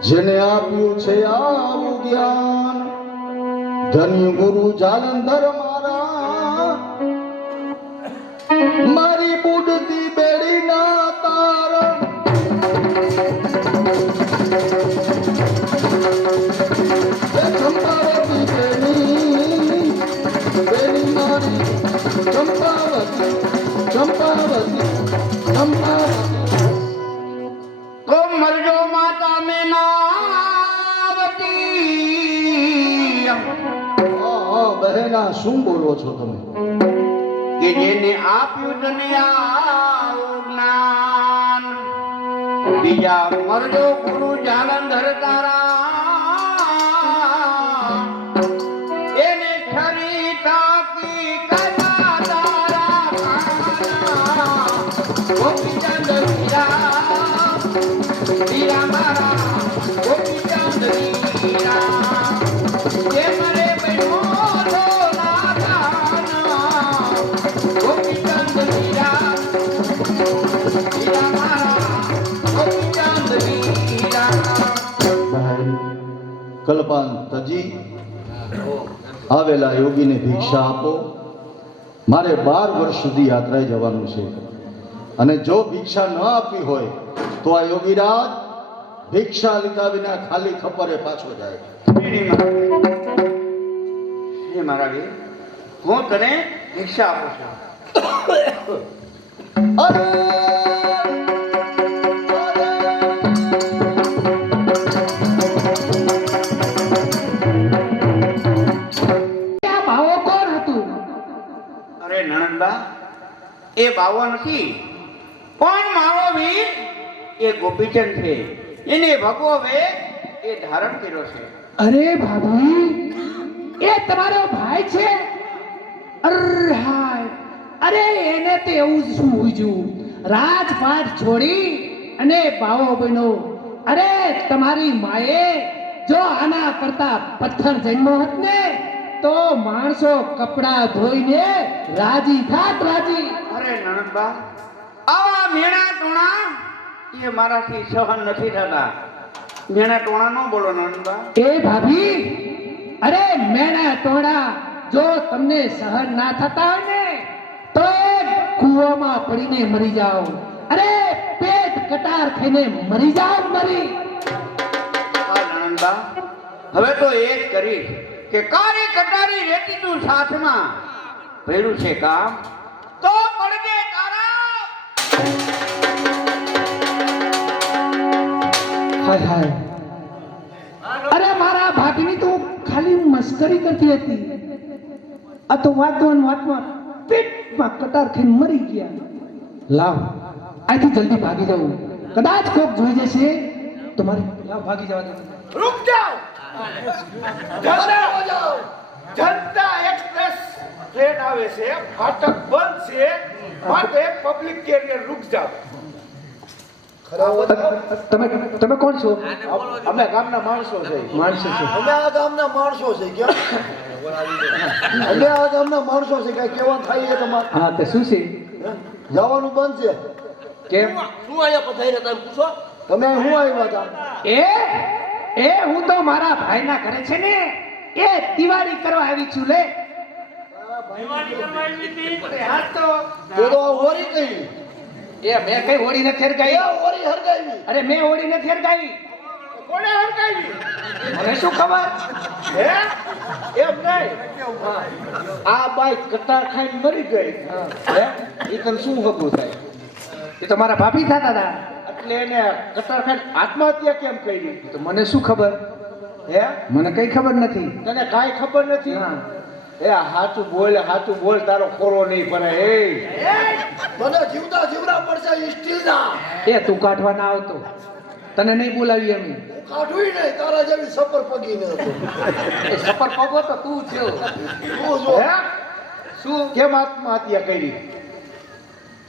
જેને આપ્યું છે આવું જ્ઞાન. ધન્ય ગુરુ જાલંધર મારા મારી બુડતી બેડી ના તારણ. હે ચંપાવતી બેની બેની મારી ચંપાવતી ચંપાવતી ચંપાવતી. તો મરજો માતા મેનાવતી બહેના શું બોલો છો તમે? કે જેને આપ્યું તને આવું જ્ઞાન. બીજા મરજો ગુરુ જાલંધર તારા એને ખરી તાકી કદા તારા કાના. ગોપીચંદ વીરા વીરા મારા ગોપીચંદ વીરા જે મરે બહેનો તો નાદાના. ગોપીચંદ વીરા વીરા મારા ગોપીચંદ વીરા. બહેન કલ્પાન તજી આવેલા યોગીને ભિક્ષા આપો. મારે 12 વર્ષ સુધી યાત્રાએ જવાનું છે અને જો ભિક્ષા ન આપી હોય તો આ યોગીરાજ ભિક્ષા લીધા વિના ખાલી ખપરે પાછો જાય. હે મારા વીર, હું તને ભિક્ષા આપું છું. અરે આ ભાવો કોણ હતું? અરે નણંદબા, એ બાવો નથી પણ મારો વીર એ ગોપીચંદ છે. એને ભગવો વેગ એ ધારણ કર્યો છે. અરે ભાભી, એ તમારો ભાઈ છે? અરે હાય, અરે એને તો એવું જ શું હુજ્યું, રાજપાટ છોડી અને બાવો બન્યો. અરે તમારી માએ જો આના કરતા પથ્થર જન્મો હોત ને તો માણસો કપડા ધોઈને રાજી થાત રાજી. અરે નણંદબા, આવા મેણા ટોણા એ મારાથી સહન નથી થતા. મેણા ટોણા ન બોલો નણંદબા. એ ભાભી, અરે મેણા ટોળા જો તમને સહન ના થતા હોય ને તો એ કૂવામાં પડીને મરી જાઓ. અરે પેટ કટાર ખાઈને મરી જાઓ મરી. હા નણંદબા, હવે તો એ જ કરીશ કે કારી કટારી રેતી તું સાથમાં ભેળું છે કામ તો પડગે તારા. હાય હાય, અરે મારા ભાભીની તો ખાલી મસ્કરી કરતી હતી. આ તો વાતમાં પેટમાં કટાર ખાઈને મરી ગયા. લાવ અહીંથી જલ્દી ભાગી જાઉં, કદાચ કોક જોઈ જશે તો મારે લાવ ભાગી જવા દો. રૂક જાઓ, જલ્દી હો જાઓ. જનતા એક્સપ્રેસ ટ્રેન આવે છે, ફાટક બંધ છે, માટે પબ્લિક કેરિયર રૂક જાઓ. તમે કોણ છો? અમે ગામના માણસો છે. માણસો છો? અમે આ ગામના માણસો છે કેમ અમે આ ગામના માણસો છે કઈ કેવાનું થાય છે તમારે? હા તો શું છે? જવાનું બંધ છે. કેમ? તમે અહીં શું આવ્યા હતા? એ હું તો મારા ભાઈના ઘરે છે ને એ દિવાળી કરવા આવી છું લે. તે તો આ હોરી કઈ? અરે, દિવાળી કરવા આવ્યા હતા? તમે કોણ છો? અમે આ ગામના માણસો છે. માણસો છે. અમે આ ગામના માણસો છે કઈ કેવાનું થાય છે તમારે? કેમ? શું અહીંયા પધાર્યા હતા? પૂછો. તમે અહીં શું આવ્યા હતા? એ મેં કઈ હોળી નથી હરગાઈ. ઓરી હરગાવી અરે મેં હોળી નથી હરગાઈ. કોને હરગાવી મને શું ખબર? હે એમ નહીં આ બાઈ કટાર ખાઈને મરી ગઈ હે? એ તને શું ખબર થાય? એ તો મારા ભાભી થતા હતા. એટલે એને કટાર ખાઈને આત્મહત્યા કેમ કરી? તો મને શું ખબર? હે મને કઈ ખબર નથી. તને કાંઈ ખબર નથી? હા. એ સાચું બોલ તારો ખોરો નહીં પડે એ મને જીવતા જીવડા પડશે ઈ સ્ટીલના એ તું કાઢવા ના આવતો. તને નહીં બોલાવી અમે. કાઢવી નહીં તારા જેવી સફર પગી ન હતો એ સફર પગો તો તું થયો. તું જો હે શું કેમ આત્મહત્યા કરી?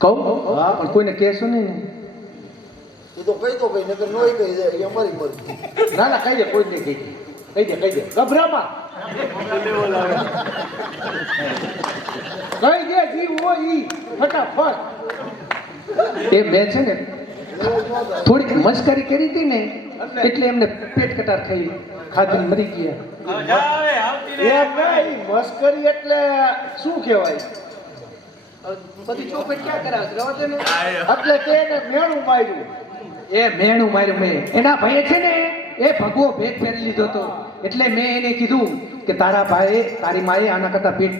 કહું પણ કોઈને કહેશો નહીં ને. એ તો કહી દો ભાઈ નકર નોય કહી જાય એ અમારી મરજી ના ના કહી દે કોઈ નહીં કહી દે ગભરામાં કહી દે જીવ હોય ઈ ફટાફટ. એ મેં છે ને થોડીક મસ્કરી કરી હતી ને એટલે એમને પેટ કટાર થઈ ખાધીને મરી ગયા. એમ નહીં મસ્કરી એટલે શું કહેવાય? બધી ચોપેટ ક્યાં કરાવશે? રવા દે ને. એટલે તેને મેણું માર્યું. એ મેણું માર્યું મેં. એના ભાઈએ છે ને એ ભગવો ભેગ પહેરી લીધો હતો એટલે મેં એને કીધું કે તારા ભાઈએ તારી માએ આના કરતા પેટ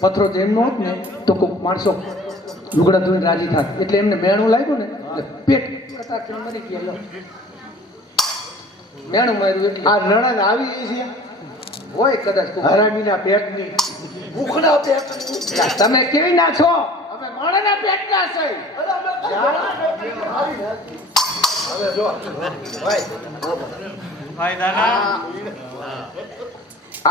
પથરો જેમ નો હોત ને તો કોઈક માણસો લુગડા ધોઈને રાજી થાત. એટલે એમને મેણું લાગ્યું ને એટલે પેટ કટારથી મરી ગયા. લો. મેણું માર્યું એટલે આ નણંદ આવી છે હોય કદાચ કોક. હરામીના પેટની. ભૂખના પેટ તમે કેવી ના છો? અમે માણસના પેટના છે. હવે જો ભાઈ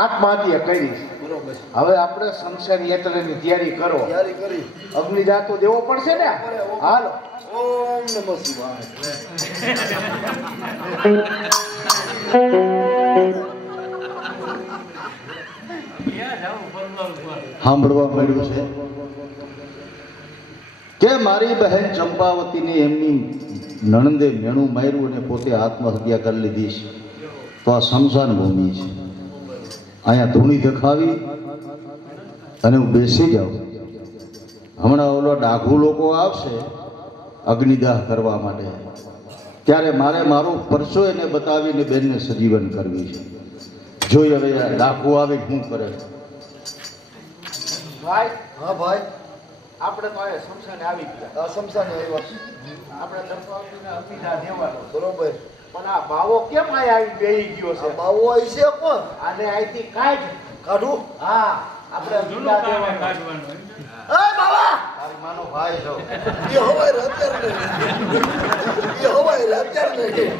આત્મહત્યા કરી. બરોબર હવે આપણે સંસાર યાત્રાની તૈયારી કરો. તૈયારી કરી અગ્નિદાહ તો દેવો પડશે ને. હાલો ઓમ નમઃ શિવાય સાંભળવા મળ્યું છે કે મારી બહેન ચંપાવતીને એમની નણંદે મેણું માર્યું અને પોતે આત્મહત્યા કરી લીધી છે. તો આ સ્મશાન ભૂમિ છે. અહીંયા ધૂણી દેખાવી અને હું બેસી જાઉં. હમણાં ઓલો ડાઘુ લોકો આવશે અગ્નિદાહ કરવા માટે, ત્યારે મારે મારો પરસો એને બતાવીને બેનને સજીવન કરવી છે. જોઈ હવે આ ડાઘુ આવે શું કરે છે. ભાઈ હા ભાઈ આપણે તો આ સંસાને આવી ગયા. આ શમશાને આવ્યા આપણે ચંપાવતીને અગ્નિદાહ દેવાનો. બરોબર પણ આ બાવો કેમ આયા આવી બેહી ગયો છે? આ બાવો આવી છે કોણ આને અહીંથી કાઢ. કાઢું હા આપણે અગ્નિદાહ દેવાનો. એ બાવા તારી માનો ભાઈ છો. એ હવાય રે અત્યારે નહીં એ હવાય રે અત્યારે નહીં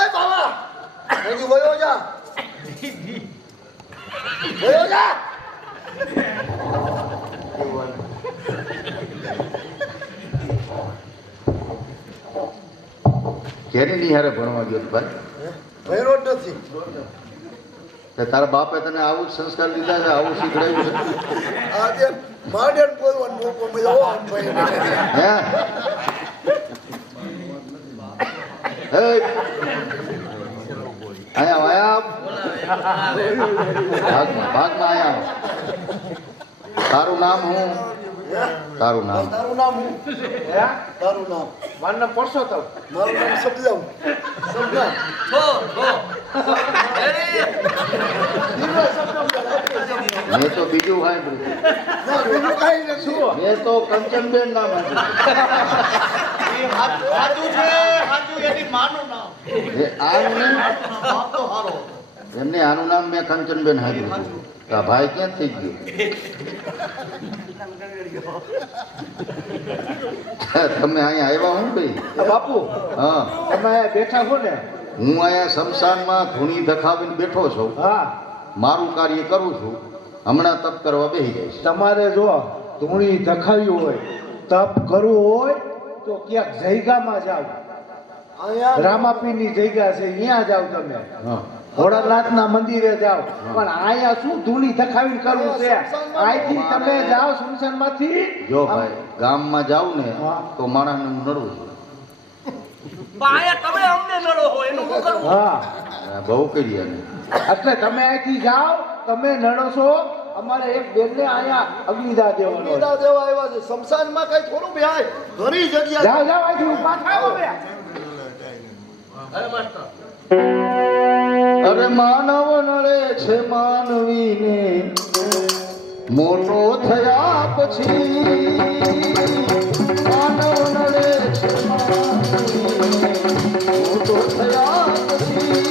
એ બાવા હજી વયો જા વયો જા કેની નિહારે ભણવા ગયો ભાઈ? ભયરો જ નથી તે તારા બાપે તને આવું જ સંસ્કાર દીધા છે, આવું શીખડાવ્યું છે? આજે માડેન બોલવાનો મોકો મળ્યો આમ ભાઈ હે? હે? આયા ભાગમાં આયા. તારું નામ હું? તારું નામ? તારું નામ હું હે? તારું નામ મારું નામ પરસોત્તમ. મારું નામ સબજાવ સબજાવ મેં તો બીજું સાંભળ્યું. ના બીજું કાંઈ નથી મેં તો કંચનબેન નામ સાંભળ્યું. આનું નહીં? એમને આનું નામ મેં કંચનબેન સાંભળ્યું. તો આ ભાઈ ક્યાં થઈ ગયો? તમે અહીંયા આવ્યા હું ભાઈ? આ બાપુ હા, તમે અહીંયા બેઠા છો ને? હું અહીંયા શમશાનમાં ધૂણી દખાવીને બેઠો છું. હા મારું કાર્ય કરું છું. હમણાં તપ કરવા બેસી જઈશ. તમારે જો ધૂણી ધખાવી હોય, તપ કરવું હોય તો ક્યાંક જયગામાં જાવ. અહીંયા રામાપીરની જગ્યા છે, અહીંયા જાવ તમે. હા, ભોળાનાથના મંદિરે જાઓ. પણ અહીંયા શું ધૂણી ધખાવીને કરવું છે? અહીંથી તમે જાઓ સુનસનમાંથી. જો ભાઈ ગામમાં જાઉં ને તો માણસને હું નડું છું. હા બહુ કરી એને. એટલે તમે અહીંથી જાઓ, તમે નડો છો અમારે એક બેનને અહીંયા અગ્નિદાહ દેવાનો છે. અગ્નિદાહ દેવા આવ્યા છે શમશાનમાં કઈ થોડું બેહાય ઘણી જગ્યા જાઓ જાઓ અહીંથી ઊભા થાઓ હવે. અરે માનવ નડે છે માનવીને મોટો થયા પછી માનવ નડે છે માનવીને મોટો થયા પછી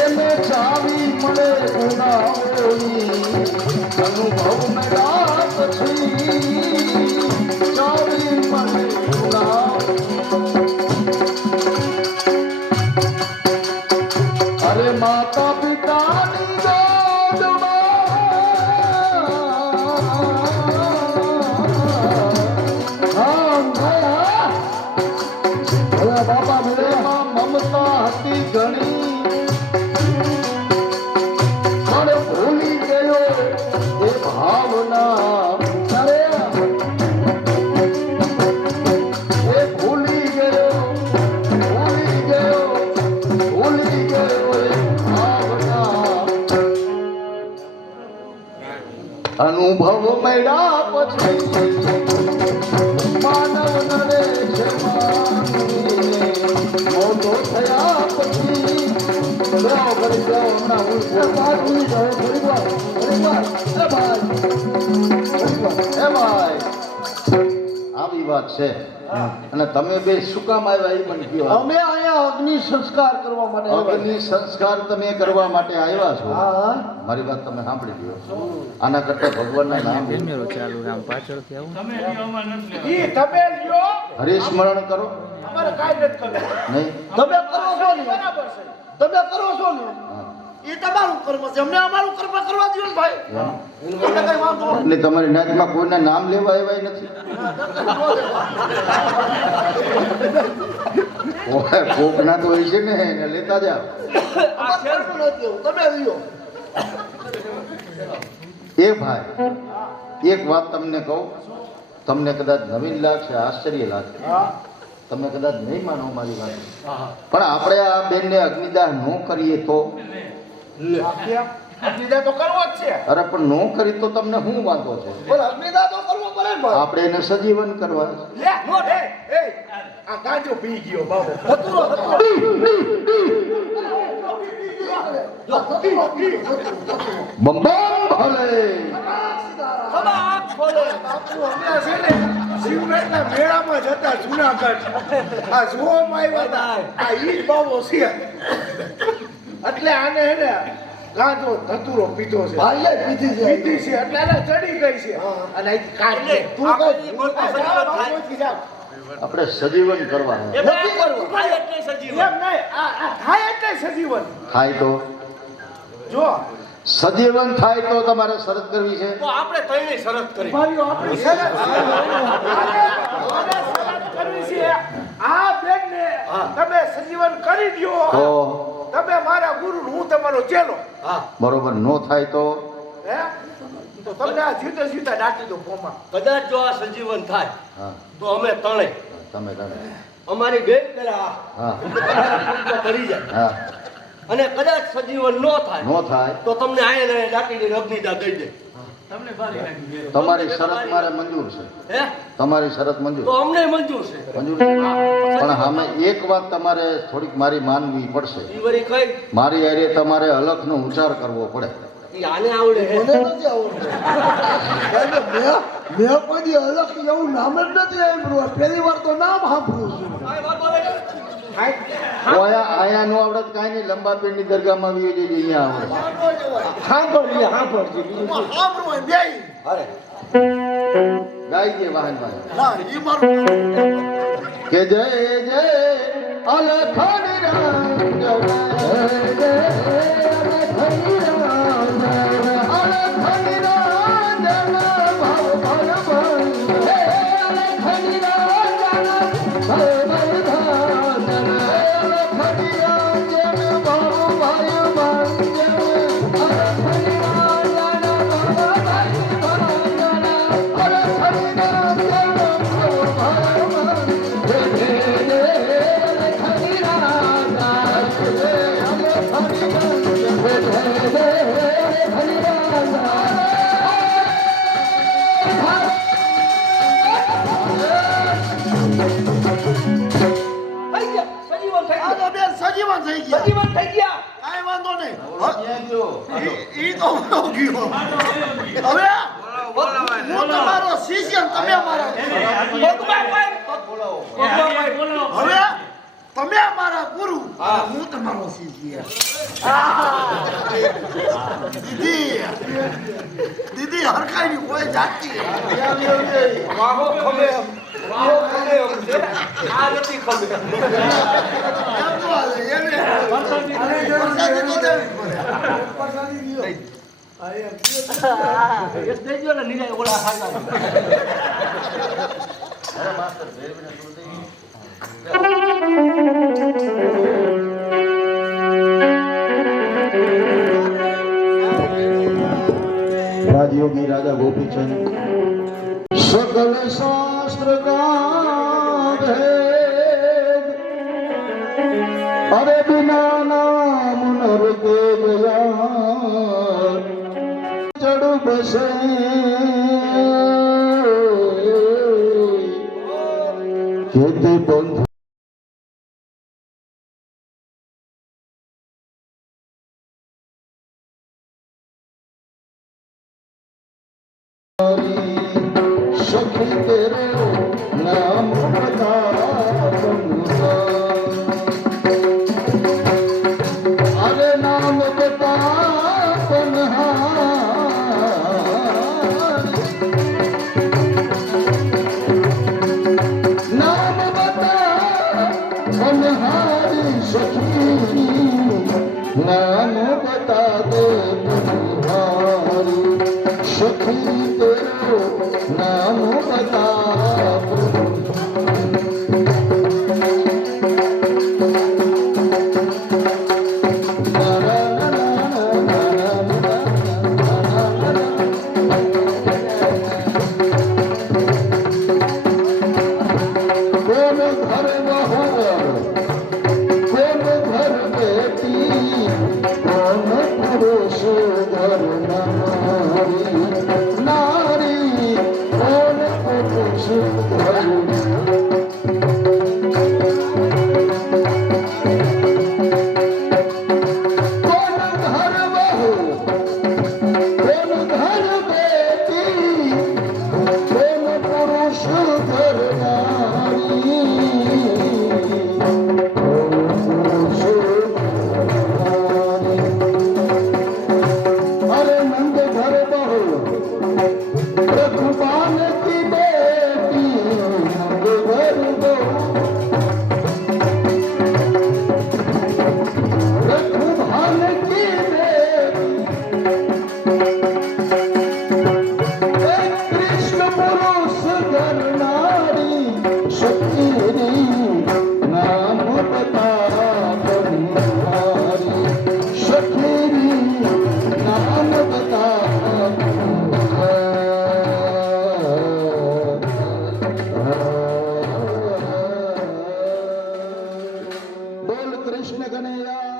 એને ચાવી મળે ગુનાહોની અનુભવ મળ્યા પછી ચાવી મળે ગુનાહ અરે માતા પિતાની ગોદમાં બાપા મેળામાં મમતા હતી ઘણી પણ ભૂલી ગયો એ ભાવના અરે એ ભૂલી ગયો અનુભવ મળ્યા પછી માનવ નડે છે માનવીને મોટો થયા પછી જાઓ કરી જાઓ હમણાં હું બહાર ભૂલી જાઓ થોડીક વાર એ ભાઈ આવી વાત છે અને તમે બે શું કામ આવ્યા એ મને કહો. અમે અહીંયા અગ્નિ સંસ્કાર કરવા માટે આવ્યા. અગ્નિ સંસ્કાર તમે કરવા માટે આવ્યા છો. હા મારી વાત તમે સાંભળી લ્યો. આના કરતા ભગવાનના નામ ઈ તમે લ્યો હરિસ્મરણ કરો. અમારે કાંઈ નથી કરવું. નહીં તમે કરો છો ને બરાબર છે તમે કરો છો ને હા. એ તમારું કર્મ છે અમને અમારું કર્મ કરવા દો ને ભાઈ તમને કઈ વાંધો નથી. એટલે તમારી નાતમાં કોઈના નામ લેવા આવ્યા નથી. કોકના તો હોય છે ને એને લેતા જાઓ. આ કર્મ નથી એવું. તમે લ્યો એ ભાઈ એક વાત તમને કહું, તમને કદાચ નવીન લાગશે, આશ્ચર્ય લાગશે, તમે કદાચ નહીં માનો મારી વાત, પણ આપણે આ બેનને અગ્નિદાહ ન કરીએ તો અગ્નિદાહ તો કરવો જ છે. અરે પણ ન કરી તો તમને શું વાંધો છે? પણ અગ્નિદાહ તો કરવો પડે ને ભાઈ. આપણે એને સજીવન કરવા છે. લે નો એ આ ગાંજો પી ગયો બાબો ધતુરો બમ બમ ભલે. શિવરાજના મેળામાં જતા જુનાગઢ આ જોવામાં આવ્યા હતા આ ઈ જ બાબો છે એટલે આને હે ને ગાંજો ધતુરો પીધો છે પીધી છે એટલે એને ચડી ગઈ છે અને કાઢી તું આપણે સજીવન કરવા છે. નથી કરવું એમ નહીં આ થાય એટલે સજીવન થાય તો જો સજીવન થાય તો તમારે શરત કરવી છે. આપણી શરત કરવી છે આ બેનને તમે સજીવન કરી દો તો તમે મારા ગુરુ હું તમારો ચેલો બરોબર નો થાય તો હે તો તમને આ જીતે જીતે દાટી દો ફોમાં કદાચ જો આ સંજીવન થાય હા તો અમે તણે તમે અમારી બેન પેલા હા કરી જાય હા અને કદાચ સજીવન ન થાય નો થાય તો તમને આયે દાટીને અગ્નિદાહ દઈ દે. તમારી શરત મારે મંજૂર છે. હે તમારી શરત મંજૂર તો અમને મંજૂર છે. મંજૂર છે. પણ સામે એક વાત તમારે થોડીક મારી માનવી પડશે. ઈ વળી કઈ મારી હારે તમારે અલખનો ઉચ્ચાર કરવો પડે. ઈ આને આવડે હે. મને નથી આવડતું મેં કોઈ દી અલગ એવું નામ જ નથી સાંભળ્યું પહેલી વાર તો નામ સાંભળ્યું છું આયા નો આવડત કાંઈ નહીં. લંબા પેડની દરગાહમાં આવી જઈએ અહીંયા આવડે. સાંભળજે અરે ગાઈ દે વાહન ભાઈ ના ઈ મારું કે જય જય અલખન રામ જય જય અલખન રામ અલખન રામ ભાવ ભલ ભલ હે અલખન રામ ભાવ ભલ ભલ અલખન રામ જન ભાવ ભલ ભલ અલખન રામ ભાવ ભલ ભલ સતીમાં થઈ ગયા સતીમાં થઈ ગયા કાંઈ વાંધો નહીં ઈ તો હું ગયો હવે હું તમારો શિષ્ય ને તમે મારા હવે તમે મારા ગુરુ હું તમારો શિષ્ય દીદી હરખાઈ કોઈ જાતી વાહો ખમે વાહો ખમે આ નથી ખમે राजयोगी राजा गोपीचंद सकल शास्त्र का भेद अरे बिना नाम नर के गया चढ़ बसे खेती बंध सखी तेरे नाम बता अरे नाम बता नाम बता बनहारी सखी नाम बता दे बनहारी सखी तेरे नाम बता कौन घर बहूर कौन घर बेटी कौन पुरुष घर नारी नारी कौन पुरुष घर कौन घर बहू कौन घर बेटी कौन पुरुष घर नारी अरे नंद घर बहू रघुपाल की बेटी नंद घर बहू रघुपाल की बेटी एक कृष्ण पुरुष घर नारी शक्ति नाम बता बनहारी सखी नाम बता बोल कृष्ण कन्हैया